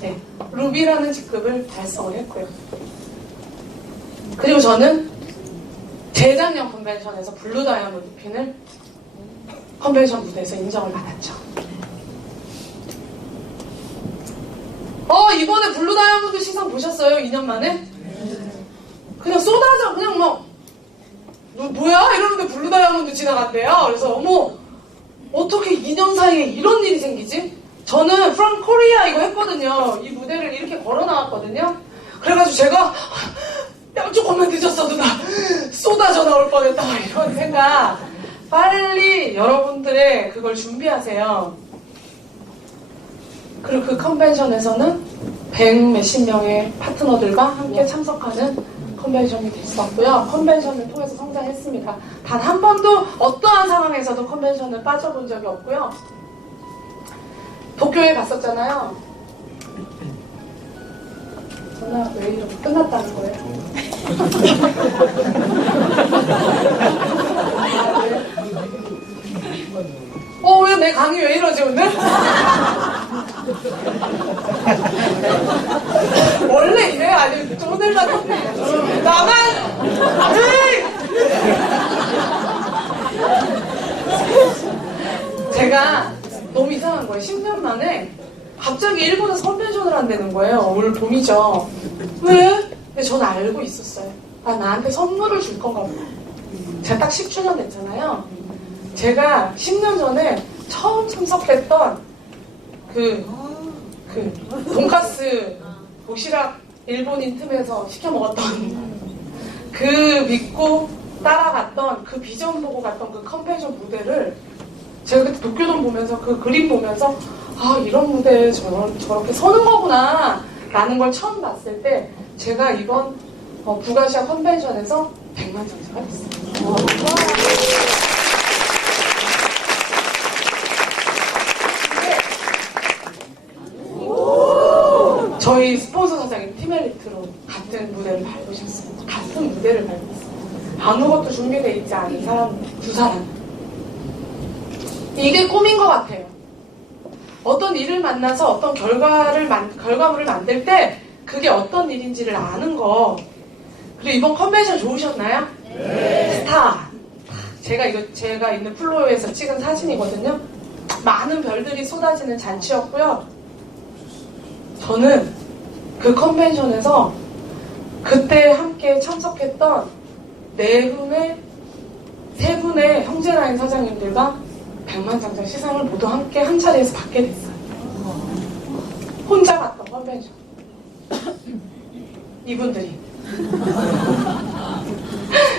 네, 루비라는 직급을 달성을 했고요. 그리고 저는 재작년 컨벤션에서 블루 다이아몬드 핀을 컨벤션 무대에서 인정을 받았죠. 이번에 블루 다이아몬드 시상 보셨어요? 2년 만에? 그냥 쏟아져 그냥 막 뭐야? 이러는데 블루 다이아몬드 지나갔대요. 그래서 어머 어떻게 2년 사이에 이런 일이 생기지? 저는 From Korea 이거 했거든요. 이 무대를 이렇게 걸어 나왔거든요. 그래가지고 제가 야 조금만 늦었어도 나 쏟아져 나올 뻔했다 이런 생각. 빨리 여러분들의 그걸 준비하세요. 그리고 그 컨벤션에서는 100 몇십 명의 파트너들과 함께 참석하는 컨벤션이 됐었고요. 컨벤션을 통해서 성장했습니다. 단 한 번도 어떠한 상황에서도 컨벤션을 빠져본 적이 없고요. 도쿄에 갔었잖아요. 전화 왜 이러고 끝났다는 거예요? 왜 내 강의 왜 이러지 오늘? 원래 이래? 아니 오늘 같은 나만 제가 너무 이상한 거예요. 10년 만에 갑자기 일본에서 컨벤션을 한다는 거예요. 올 봄이죠. 왜? 근데 저는 알고 있었어요. 나한테 선물을 줄 건가 보다. 제가 딱 10주년 됐잖아요. 제가 10년 전에 처음 참석했던 그 돈가스 도시락 일본인 틈에서 시켜 먹었던 그 믿고 따라갔던 그 비전 보고 갔던 그 컨벤션 무대를 제가 그때 도쿄돔 보면서 그 그림 보면서 이런 무대에 저렇게 서는 거구나 라는 걸 처음 봤을 때 제가 이번 북아시아 컨벤션에서 100만 장사가 됐어요. 저희 스폰서 사장님 팀엘리트로 같은 무대를 밟으셨어요. 같은 무대를 밟았어요. 아무것도 준비되어 있지 않은 사람 두 사람. 이게 꿈인 것 같아요. 어떤 일을 만나서 어떤 결과물을 만들 때 그게 어떤 일인지를 아는 거. 그리고 이번 컨벤션 좋으셨나요? 네. 스타. 제가 있는 플로어에서 찍은 사진이거든요. 많은 별들이 쏟아지는 잔치였고요. 저는 그 컨벤션에서 그때 함께 참석했던 3분의 형제라인 사장님들과 100만 장자 시상을 모두 함께 한 자리에서 받게 됐어요. 혼자 갔던 컨벤션.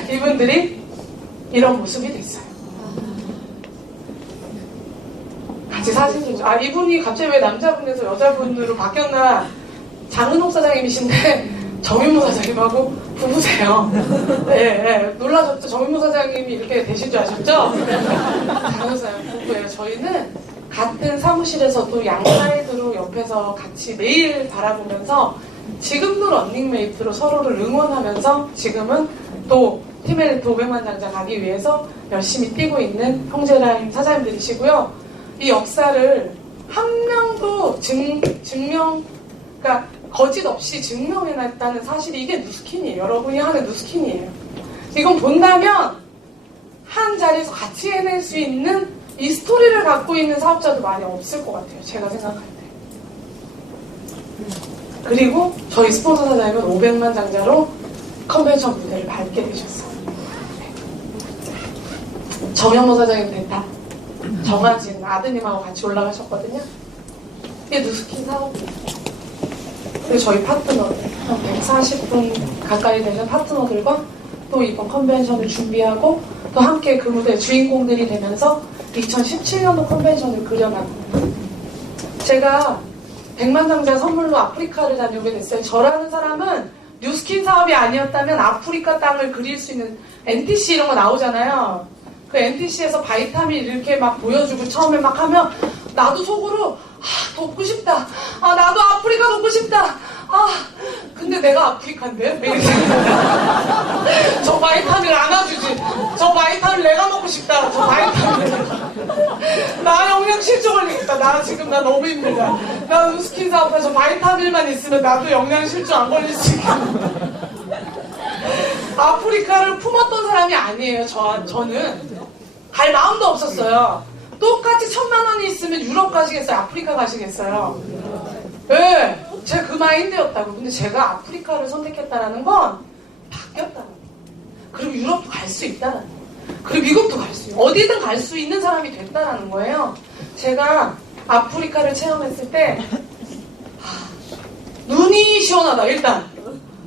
이분들이 이런 모습이 됐어요. 같이 사진 좀. 이분이 갑자기 왜 남자분에서 여자분으로 바뀌었나. 장은옥 사장님이신데 정윤모 사장님하고 부부세요. 네, 놀라셨죠? 정윤모 사장님이 이렇게 되신 줄 아셨죠? 장은옥 사장님 부부예요. 저희는 같은 사무실에서도 양사이드로 옆에서 같이 매일 바라보면서 지금도 런닝메이트로 서로를 응원하면서 지금은 또 팀엘리트 500만 장자 가기 위해서 열심히 뛰고 있는 형제라인 사장님들이시고요. 이 역사를 한 명도 그러니까 거짓 없이 증명해냈다는 사실이 이게 누스킨이에요. 여러분이 하는 누스킨이에요. 이건 본다면 한 자리에서 같이 해낼 수 있는 이 스토리를 갖고 있는 사업자도 많이 없을 것 같아요. 제가 생각할 때. 그리고 저희 스폰서 사장님은 500만 장자로 컨벤션 무대를 밟게 되셨어요. 정현모 사장님 대타. 정하진 아드님하고 같이 올라가셨거든요. 이게 누스킨 사업이에요. 그리고 저희 파트너들, 한 140분 가까이 되는 파트너들과 또 이번 컨벤션을 준비하고 또 함께 그 무대의 주인공들이 되면서 2017년도 컨벤션을 그려나갑니다. 제가 백만장자 선물로 아프리카를 다녀오게 됐어요. 저라는 사람은 뉴스킨 사업이 아니었다면 아프리카 땅을 그릴 수 있는 NTC 이런 거 나오잖아요. 그 NTC에서 바이타민 이렇게 막 보여주고 처음에 막 하면 나도 속으로 돕고 싶다. 나도 아프리카 돕고 싶다. 근데 내가 아프리카인데? 매일 저 바이타민을 안아주지. 저 바이타민 내가 먹고 싶다. 저 바이타민. 나 영양 실조 걸리겠다. 나 너무 힘들다. 나 뉴스킨 사업해서 바이타민만 있으면 나도 영양 실조 안 걸릴 수 있겠다. 아프리카를 품었던 사람이 아니에요. 저는 갈 마음도 없었어요. 똑같이 1,000만 원이 있으면 유럽 가시겠어요? 아프리카 가시겠어요? 네, 제가 그 마인드였다고. 근데 제가 아프리카를 선택했다라는 건 바뀌었다는 거예요. 그리고 유럽도 갈 수 있다는 거예요. 그리고 미국도 갈 수 있어요. 어디든 갈 수 있는 사람이 됐다라는 거예요. 제가 아프리카를 체험했을 때 눈이 시원하다. 일단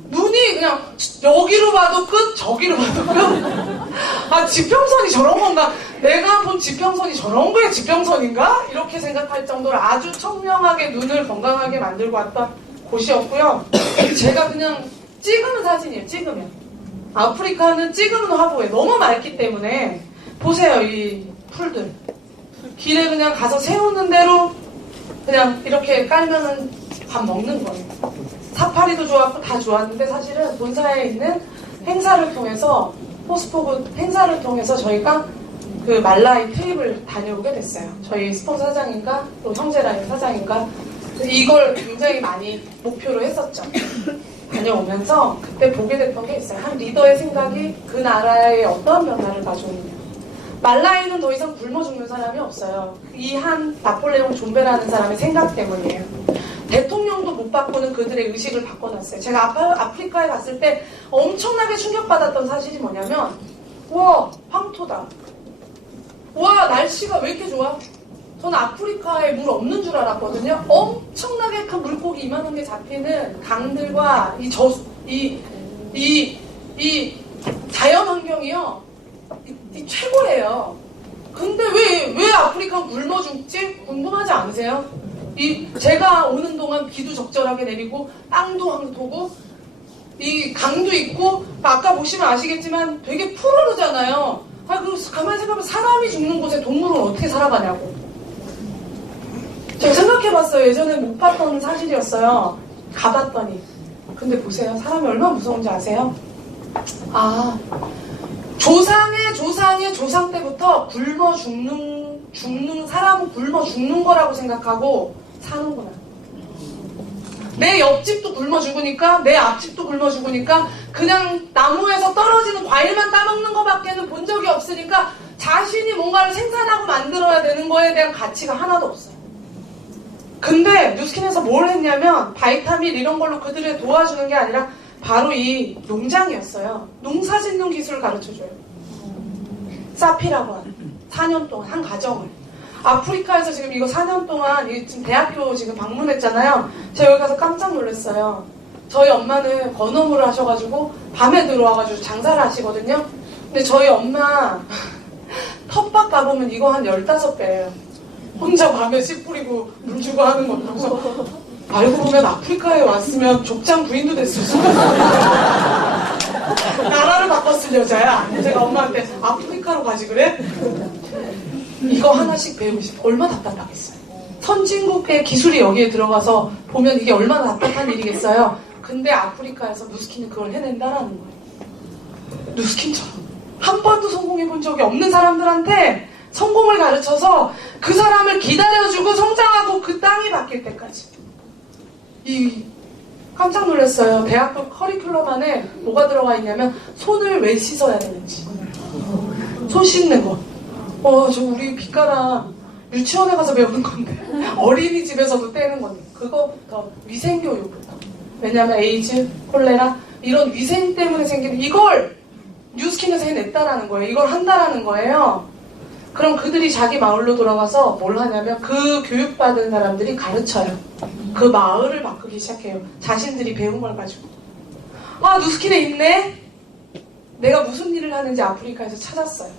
눈이 그냥 여기로 봐도 끝, 저기로 봐도 끝. 지평선이 저런 건가? 내가 본 지평선이 저런 거야, 지평선인가? 이렇게 생각할 정도로 아주 청명하게 눈을 건강하게 만들고 왔던 곳이었고요. 제가 그냥 찍으면 사진이에요, 찍으면. 아프리카는 찍으면 화보에 너무 맑기 때문에 보세요, 이 풀들. 길에 그냥 가서 세우는 대로 그냥 이렇게 깔면은 밥 먹는 거예요. 사파리도 좋았고 다 좋았는데 사실은 본사에 있는 행사를 통해서 포스포그 행사를 통해서 저희가 그 말라이 트립을 다녀오게 됐어요. 저희 스폰서 사장인가 또 형제라인 사장인가 이걸 굉장히 많이 목표로 했었죠. 다녀오면서 그때 보게 됐던 게 있어요. 한 리더의 생각이 그 나라에 어떤 변화를 가져오느냐. 말라이는 더 이상 굶어 죽는 사람이 없어요. 이 한 나폴레옹 존베라는 사람의 생각 때문이에요. 대통령도 못 바꾸는 그들의 의식을 바꿔놨어요. 제가 아프리카에 갔을 때 엄청나게 충격받았던 사실이 뭐냐면 와 황토다. 와 날씨가 왜 이렇게 좋아? 저는 아프리카에 물 없는 줄 알았거든요. 엄청나게 큰 물고기 이만한 게 잡히는 강들과 이 자연 환경이요. 이 최고예요. 근데 왜 아프리카는 굶어 죽지? 궁금하지 않으세요? 제가 오는 동안 비도 적절하게 내리고 땅도 황토고 이 강도 있고 아까 보시면 아시겠지만 되게 푸르르잖아요. 가만히 생각하면 사람이 죽는 곳에 동물은 어떻게 살아가냐고. 제가 생각해봤어요. 예전에 못 봤던 사실이었어요. 가봤더니. 근데 보세요. 사람이 얼마나 무서운지 아세요? 조상의 조상 때부터 굶어 죽는 사람은 굶어 죽는 거라고 생각하고 사는구나. 내 옆집도 굶어 죽으니까 내 앞집도 굶어 죽으니까 그냥 나무에서 떨어지는 과일만 따먹는 거밖에는 본 적이 없으니까 자신이 뭔가를 생산하고 만들어야 되는 거에 대한 가치가 하나도 없어요. 근데 뉴스킨에서 뭘 했냐면 바이타민 이런 걸로 그들을 도와주는 게 아니라 바로 이 농장이었어요. 농사짓는 기술을 가르쳐줘요. 사피라고 하는 4년 동안 한 가정을 아프리카에서 지금 이거 4년 동안 지금 대학교 지금 방문했잖아요. 제가 여기 가서 깜짝 놀랐어요. 저희 엄마는 건어물을 하셔가지고 밤에 들어와가지고 장사를 하시거든요. 근데 저희 엄마 텃밭 가보면 이거 한 15배예요. 혼자 밤에 씨 뿌리고 물 주고 하는 거. 그래서 알고 보면 아프리카에 왔으면 족장 부인도 됐을 나라를 바꿨을 여자야. 제가 엄마한테 아프리카로 가지 그래? 이거 하나씩 배우고 싶어. 얼마나 답답하겠어요. 선진국의 기술이 여기에 들어가서 보면 이게 얼마나 답답한 일이겠어요. 근데 아프리카에서 누스킨은 그걸 해낸다라는 거예요. 누스킨처럼 한 번도 성공해 본 적이 없는 사람들한테 성공을 가르쳐서 그 사람을 기다려주고 성장하고 그 땅이 바뀔 때까지. 깜짝 놀랐어요. 대학교 커리큘럼 안에 뭐가 들어가 있냐면 손을 왜 씻어야 되는지. 손 씻는 거. 저 우리 빛가랑 유치원에 가서 배우는 건데 어린이집에서도 떼는 건데 그거부터 위생교육부터. 왜냐하면 에이즈, 콜레라 이런 위생 때문에 생기는 이걸 뉴스킨에서 해냈다라는 거예요. 이걸 한다라는 거예요. 그럼 그들이 자기 마을로 돌아가서 뭘 하냐면 그 교육받은 사람들이 가르쳐요. 그 마을을 바꾸기 시작해요. 자신들이 배운 걸 가지고. 뉴스킨에 있네? 내가 무슨 일을 하는지 아프리카에서 찾았어요.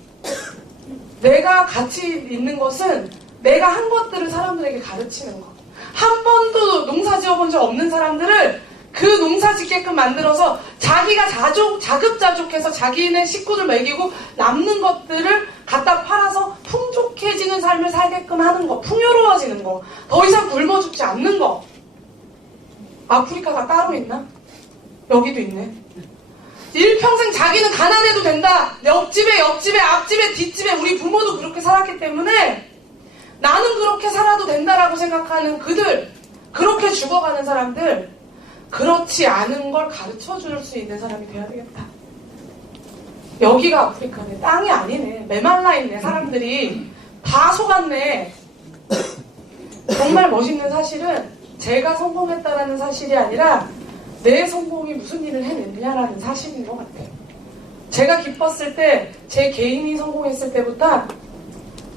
내가 가치 있는 것은 내가 한 것들을 사람들에게 가르치는 것. 한 번도 농사 지어본 적 없는 사람들을 그 농사 짓게끔 만들어서 자기가 자급자족해서 자기네 식구들 먹이고 남는 것들을 갖다 팔아서 풍족해지는 삶을 살게끔 하는 거, 풍요로워지는 거, 더 이상 굶어 죽지 않는 거. 아프리카가 따로 있나? 여기도 있네. 일평생 자기는 가난해도 된다. 옆집에, 앞집에, 뒷집에 우리 부모도 그렇게 살았기 때문에 나는 그렇게 살아도 된다라고 생각하는 그들, 그렇게 죽어가는 사람들, 그렇지 않은 걸 가르쳐 줄 수 있는 사람이 돼야 되겠다. 여기가 아프리카네. 땅이 아니네. 메말라 있네. 사람들이 다 속았네. 정말 멋있는 사실은 제가 성공했다라는 사실이 아니라 내 성공이 무슨 일을 해냈냐라는 사실인 것 같아요. 제가 기뻤을 때, 제 개인이 성공했을 때부터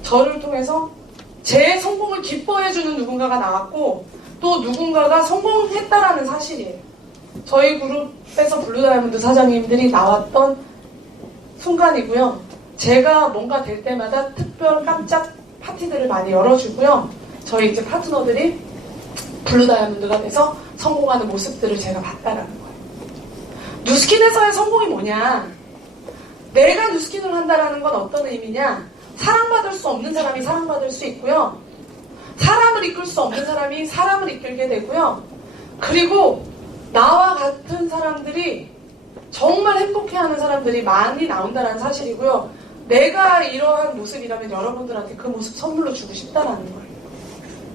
저를 통해서 제 성공을 기뻐해주는 누군가가 나왔고 또 누군가가 성공했다라는 사실이에요. 저희 그룹에서 블루다이아몬드 사장님들이 나왔던 순간이고요. 제가 뭔가 될 때마다 특별 깜짝 파티들을 많이 열어주고요. 저희 이제 파트너들이 블루다이아몬드가 돼서 성공하는 모습들을 제가 봤다라는 거예요. 누스킨에서의 성공이 뭐냐? 내가 누스킨을 한다라는 건 어떤 의미냐? 사랑받을 수 없는 사람이 사랑받을 수 있고요. 사람을 이끌 수 없는 사람이 사람을 이끌게 되고요. 그리고 나와 같은 사람들이 정말 행복해하는 사람들이 많이 나온다는 사실이고요. 내가 이러한 모습이라면 여러분들한테 그 모습 선물로 주고 싶다라는 거예요.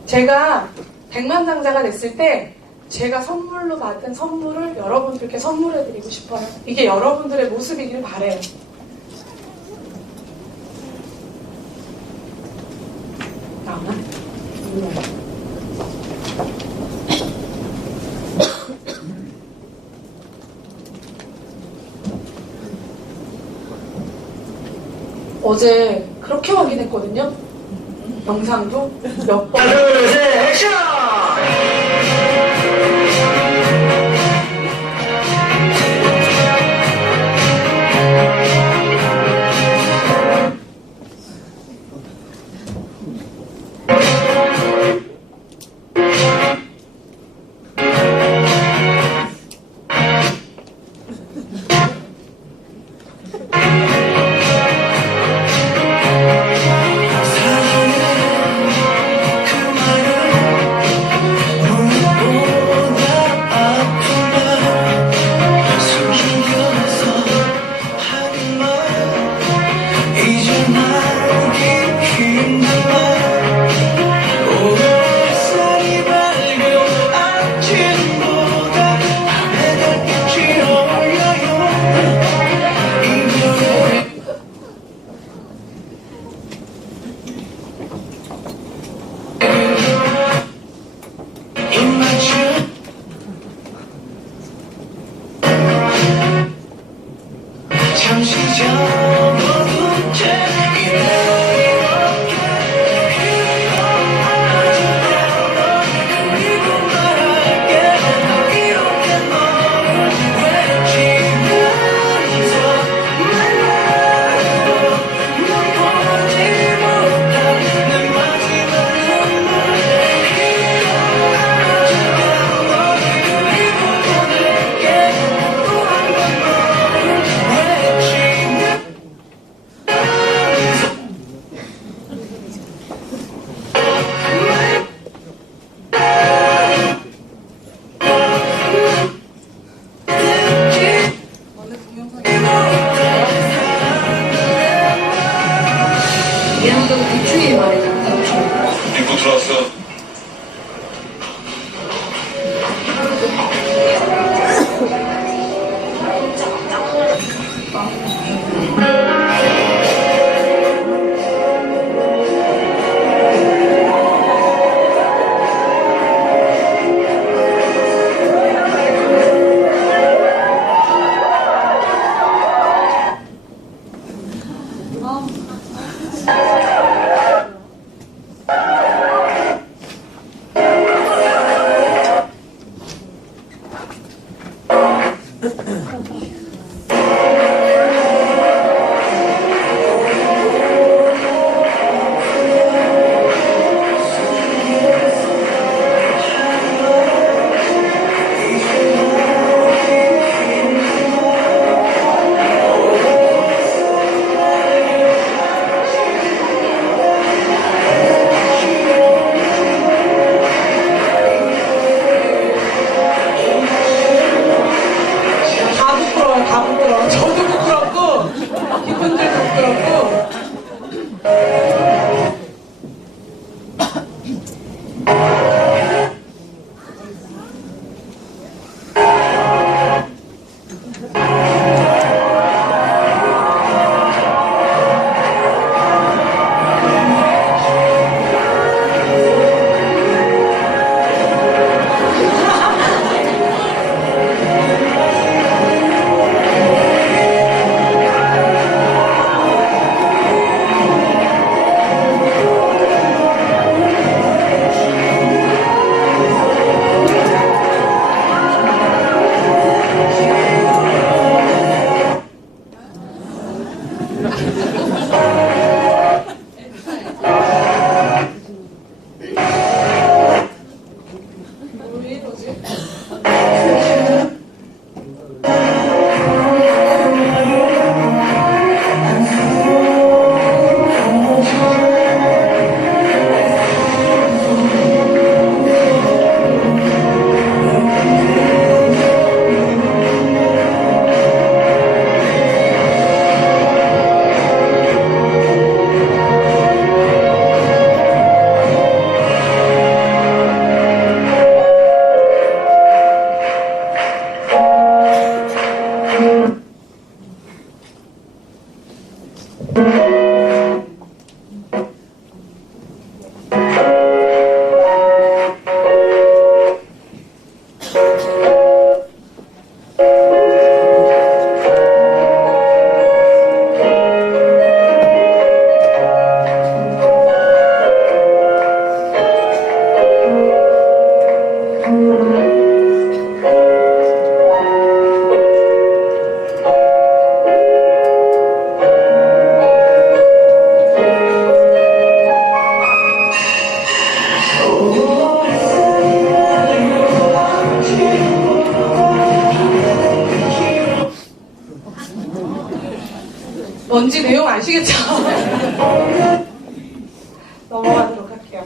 제가 백만장자가 됐을 때 제가 선물로 받은 선물을 여러분들께 선물해드리고 싶어요. 이게 여러분들의 모습이길 바래요. 나오나? 어제 그렇게 확인했거든요. 영상도 몇 번. 하나, 둘, 셋, 액션! 입고 들어왔어. 이쁘지? 뭔지 내용 아시겠죠? 넘어가도록 할게요.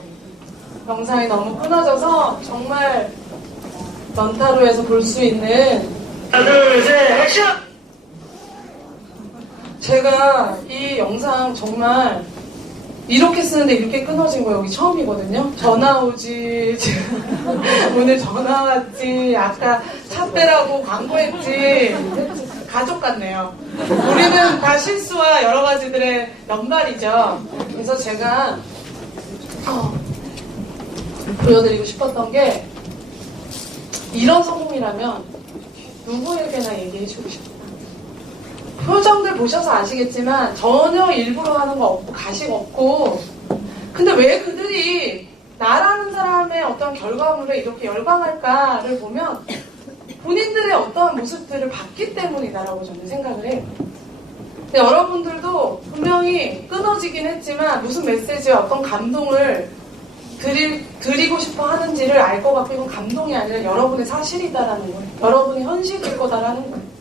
영상이 너무 끊어져서 정말 런타로에서 볼 수 있는 하나, 둘, 셋, 액션! 제가 이 영상 정말 이렇게 쓰는데 이렇게 끊어진 거 여기 처음이거든요. 전화 오지, 오늘 전화 왔지, 아까 차 빼라고 광고했지. 가족 같네요. 우리는 다 실수와 여러 가지들의 연말이죠. 그래서 제가 보여드리고 싶었던 게 이런 성공이라면 누구에게나 얘기해주고 싶다. 표정들 보셔서 아시겠지만 전혀 일부러 하는 거 없고 가식 없고, 근데 왜 그들이 나라는 사람의 어떤 결과물에 이렇게 열광할까를 보면 본인들의 어떠한 모습들을 봤기 때문이다라고 저는 생각을 해요. 근데 여러분들도 분명히 끊어지긴 했지만 무슨 메시지와 어떤 감동을 드리고 싶어 하는지를 알 것 같고, 이건 감동이 아니라 여러분의 사실이다라는 거예요. 여러분의 현실일 거다라는 거예요.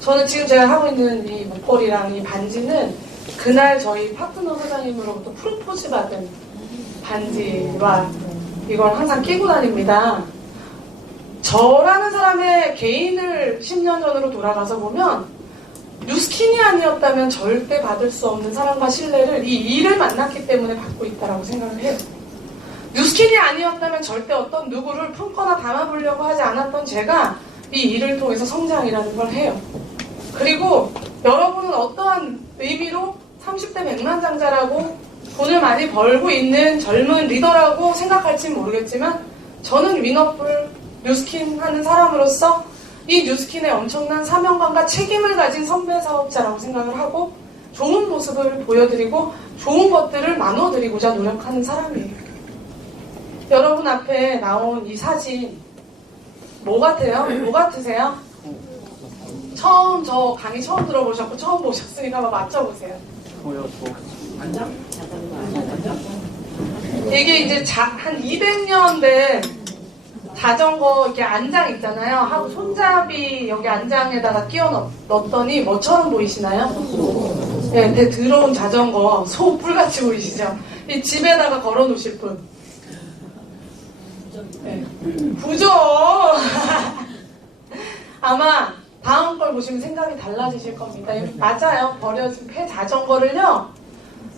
저는 지금 제가 하고 있는 이 목걸이랑 이 반지는 그날 저희 파트너 사장님으로부터 프로포즈 받은 반지와 이걸 항상 끼고 다닙니다. 저라는 사람의 개인을 10년 전으로 돌아가서 보면 뉴스킨이 아니었다면 절대 받을 수 없는 사랑과 신뢰를 이 일을 만났기 때문에 받고 있다고 생각을 해요. 뉴스킨이 아니었다면 절대 어떤 누구를 품거나 담아보려고 하지 않았던 제가 이 일을 통해서 성장이라는 걸 해요. 그리고 여러분은 어떠한 의미로 30대 백만장자라고 돈을 많이 벌고 있는 젊은 리더라고 생각할지 모르겠지만, 저는 윈어풀 뉴스킨 하는 사람으로서 이 뉴스킨의 엄청난 사명감과 책임을 가진 선배 사업자라고 생각을 하고, 좋은 모습을 보여드리고 좋은 것들을 나눠드리고자 노력하는 사람이에요. 여러분 앞에 나온 이 사진 뭐 같아요? 뭐 같으세요? 저 강의 처음 들어보셨고 처음 보셨으니까 한번 맞춰보세요. 이게 이제 한 200년 된 자전거 이렇게 안장 있잖아요. 하고 손잡이 여기 안장에다가 끼워 넣었더니 뭐처럼 보이시나요? 네, 되게 더러운 자전거, 소뿔같이 보이시죠? 이 집에다가 걸어 놓으실 분. 네. 부죠. 아마 다음 걸 보시면 생각이 달라지실 겁니다. 맞아요. 버려진 폐 자전거를요,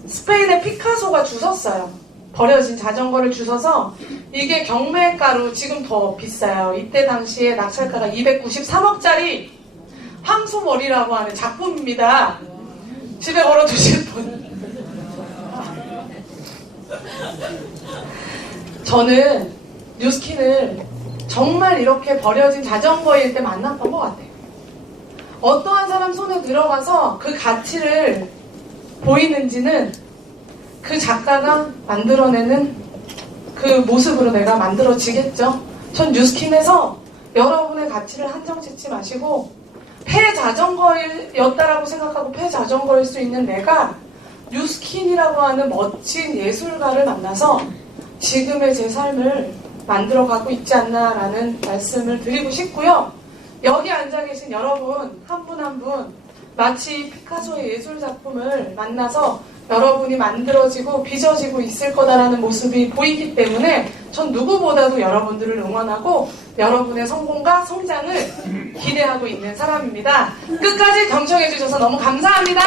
스페인의 피카소가 주웠어요. 버려진 자전거를 주워서, 이게 경매가로 지금 더 비싸요. 이때 당시에 낙찰가가 293억짜리 황소머리라고 하는 작품입니다. 집에 걸어 두실 분. 저는 뉴스킨을 정말 이렇게 버려진 자전거일 때 만났던 것 같아요. 어떠한 사람 손에 들어가서 그 가치를 보이는지는 그 작가가 만들어내는 그 모습으로 내가 만들어지겠죠. 전 뉴스킨에서 여러분의 가치를 한정 짓지 마시고, 폐자전거였다라고 생각하고 폐자전거일 수 있는 내가 뉴스킨이라고 하는 멋진 예술가를 만나서 지금의 제 삶을 만들어가고 있지 않나라는 말씀을 드리고 싶고요. 여기 앉아 계신 여러분 한 분 한 분 마치 피카소의 예술작품을 만나서 여러분이 만들어지고 빚어지고 있을 거다라는 모습이 보이기 때문에 전 누구보다도 여러분들을 응원하고 여러분의 성공과 성장을 기대하고 있는 사람입니다. 끝까지 경청해 주셔서 너무 감사합니다.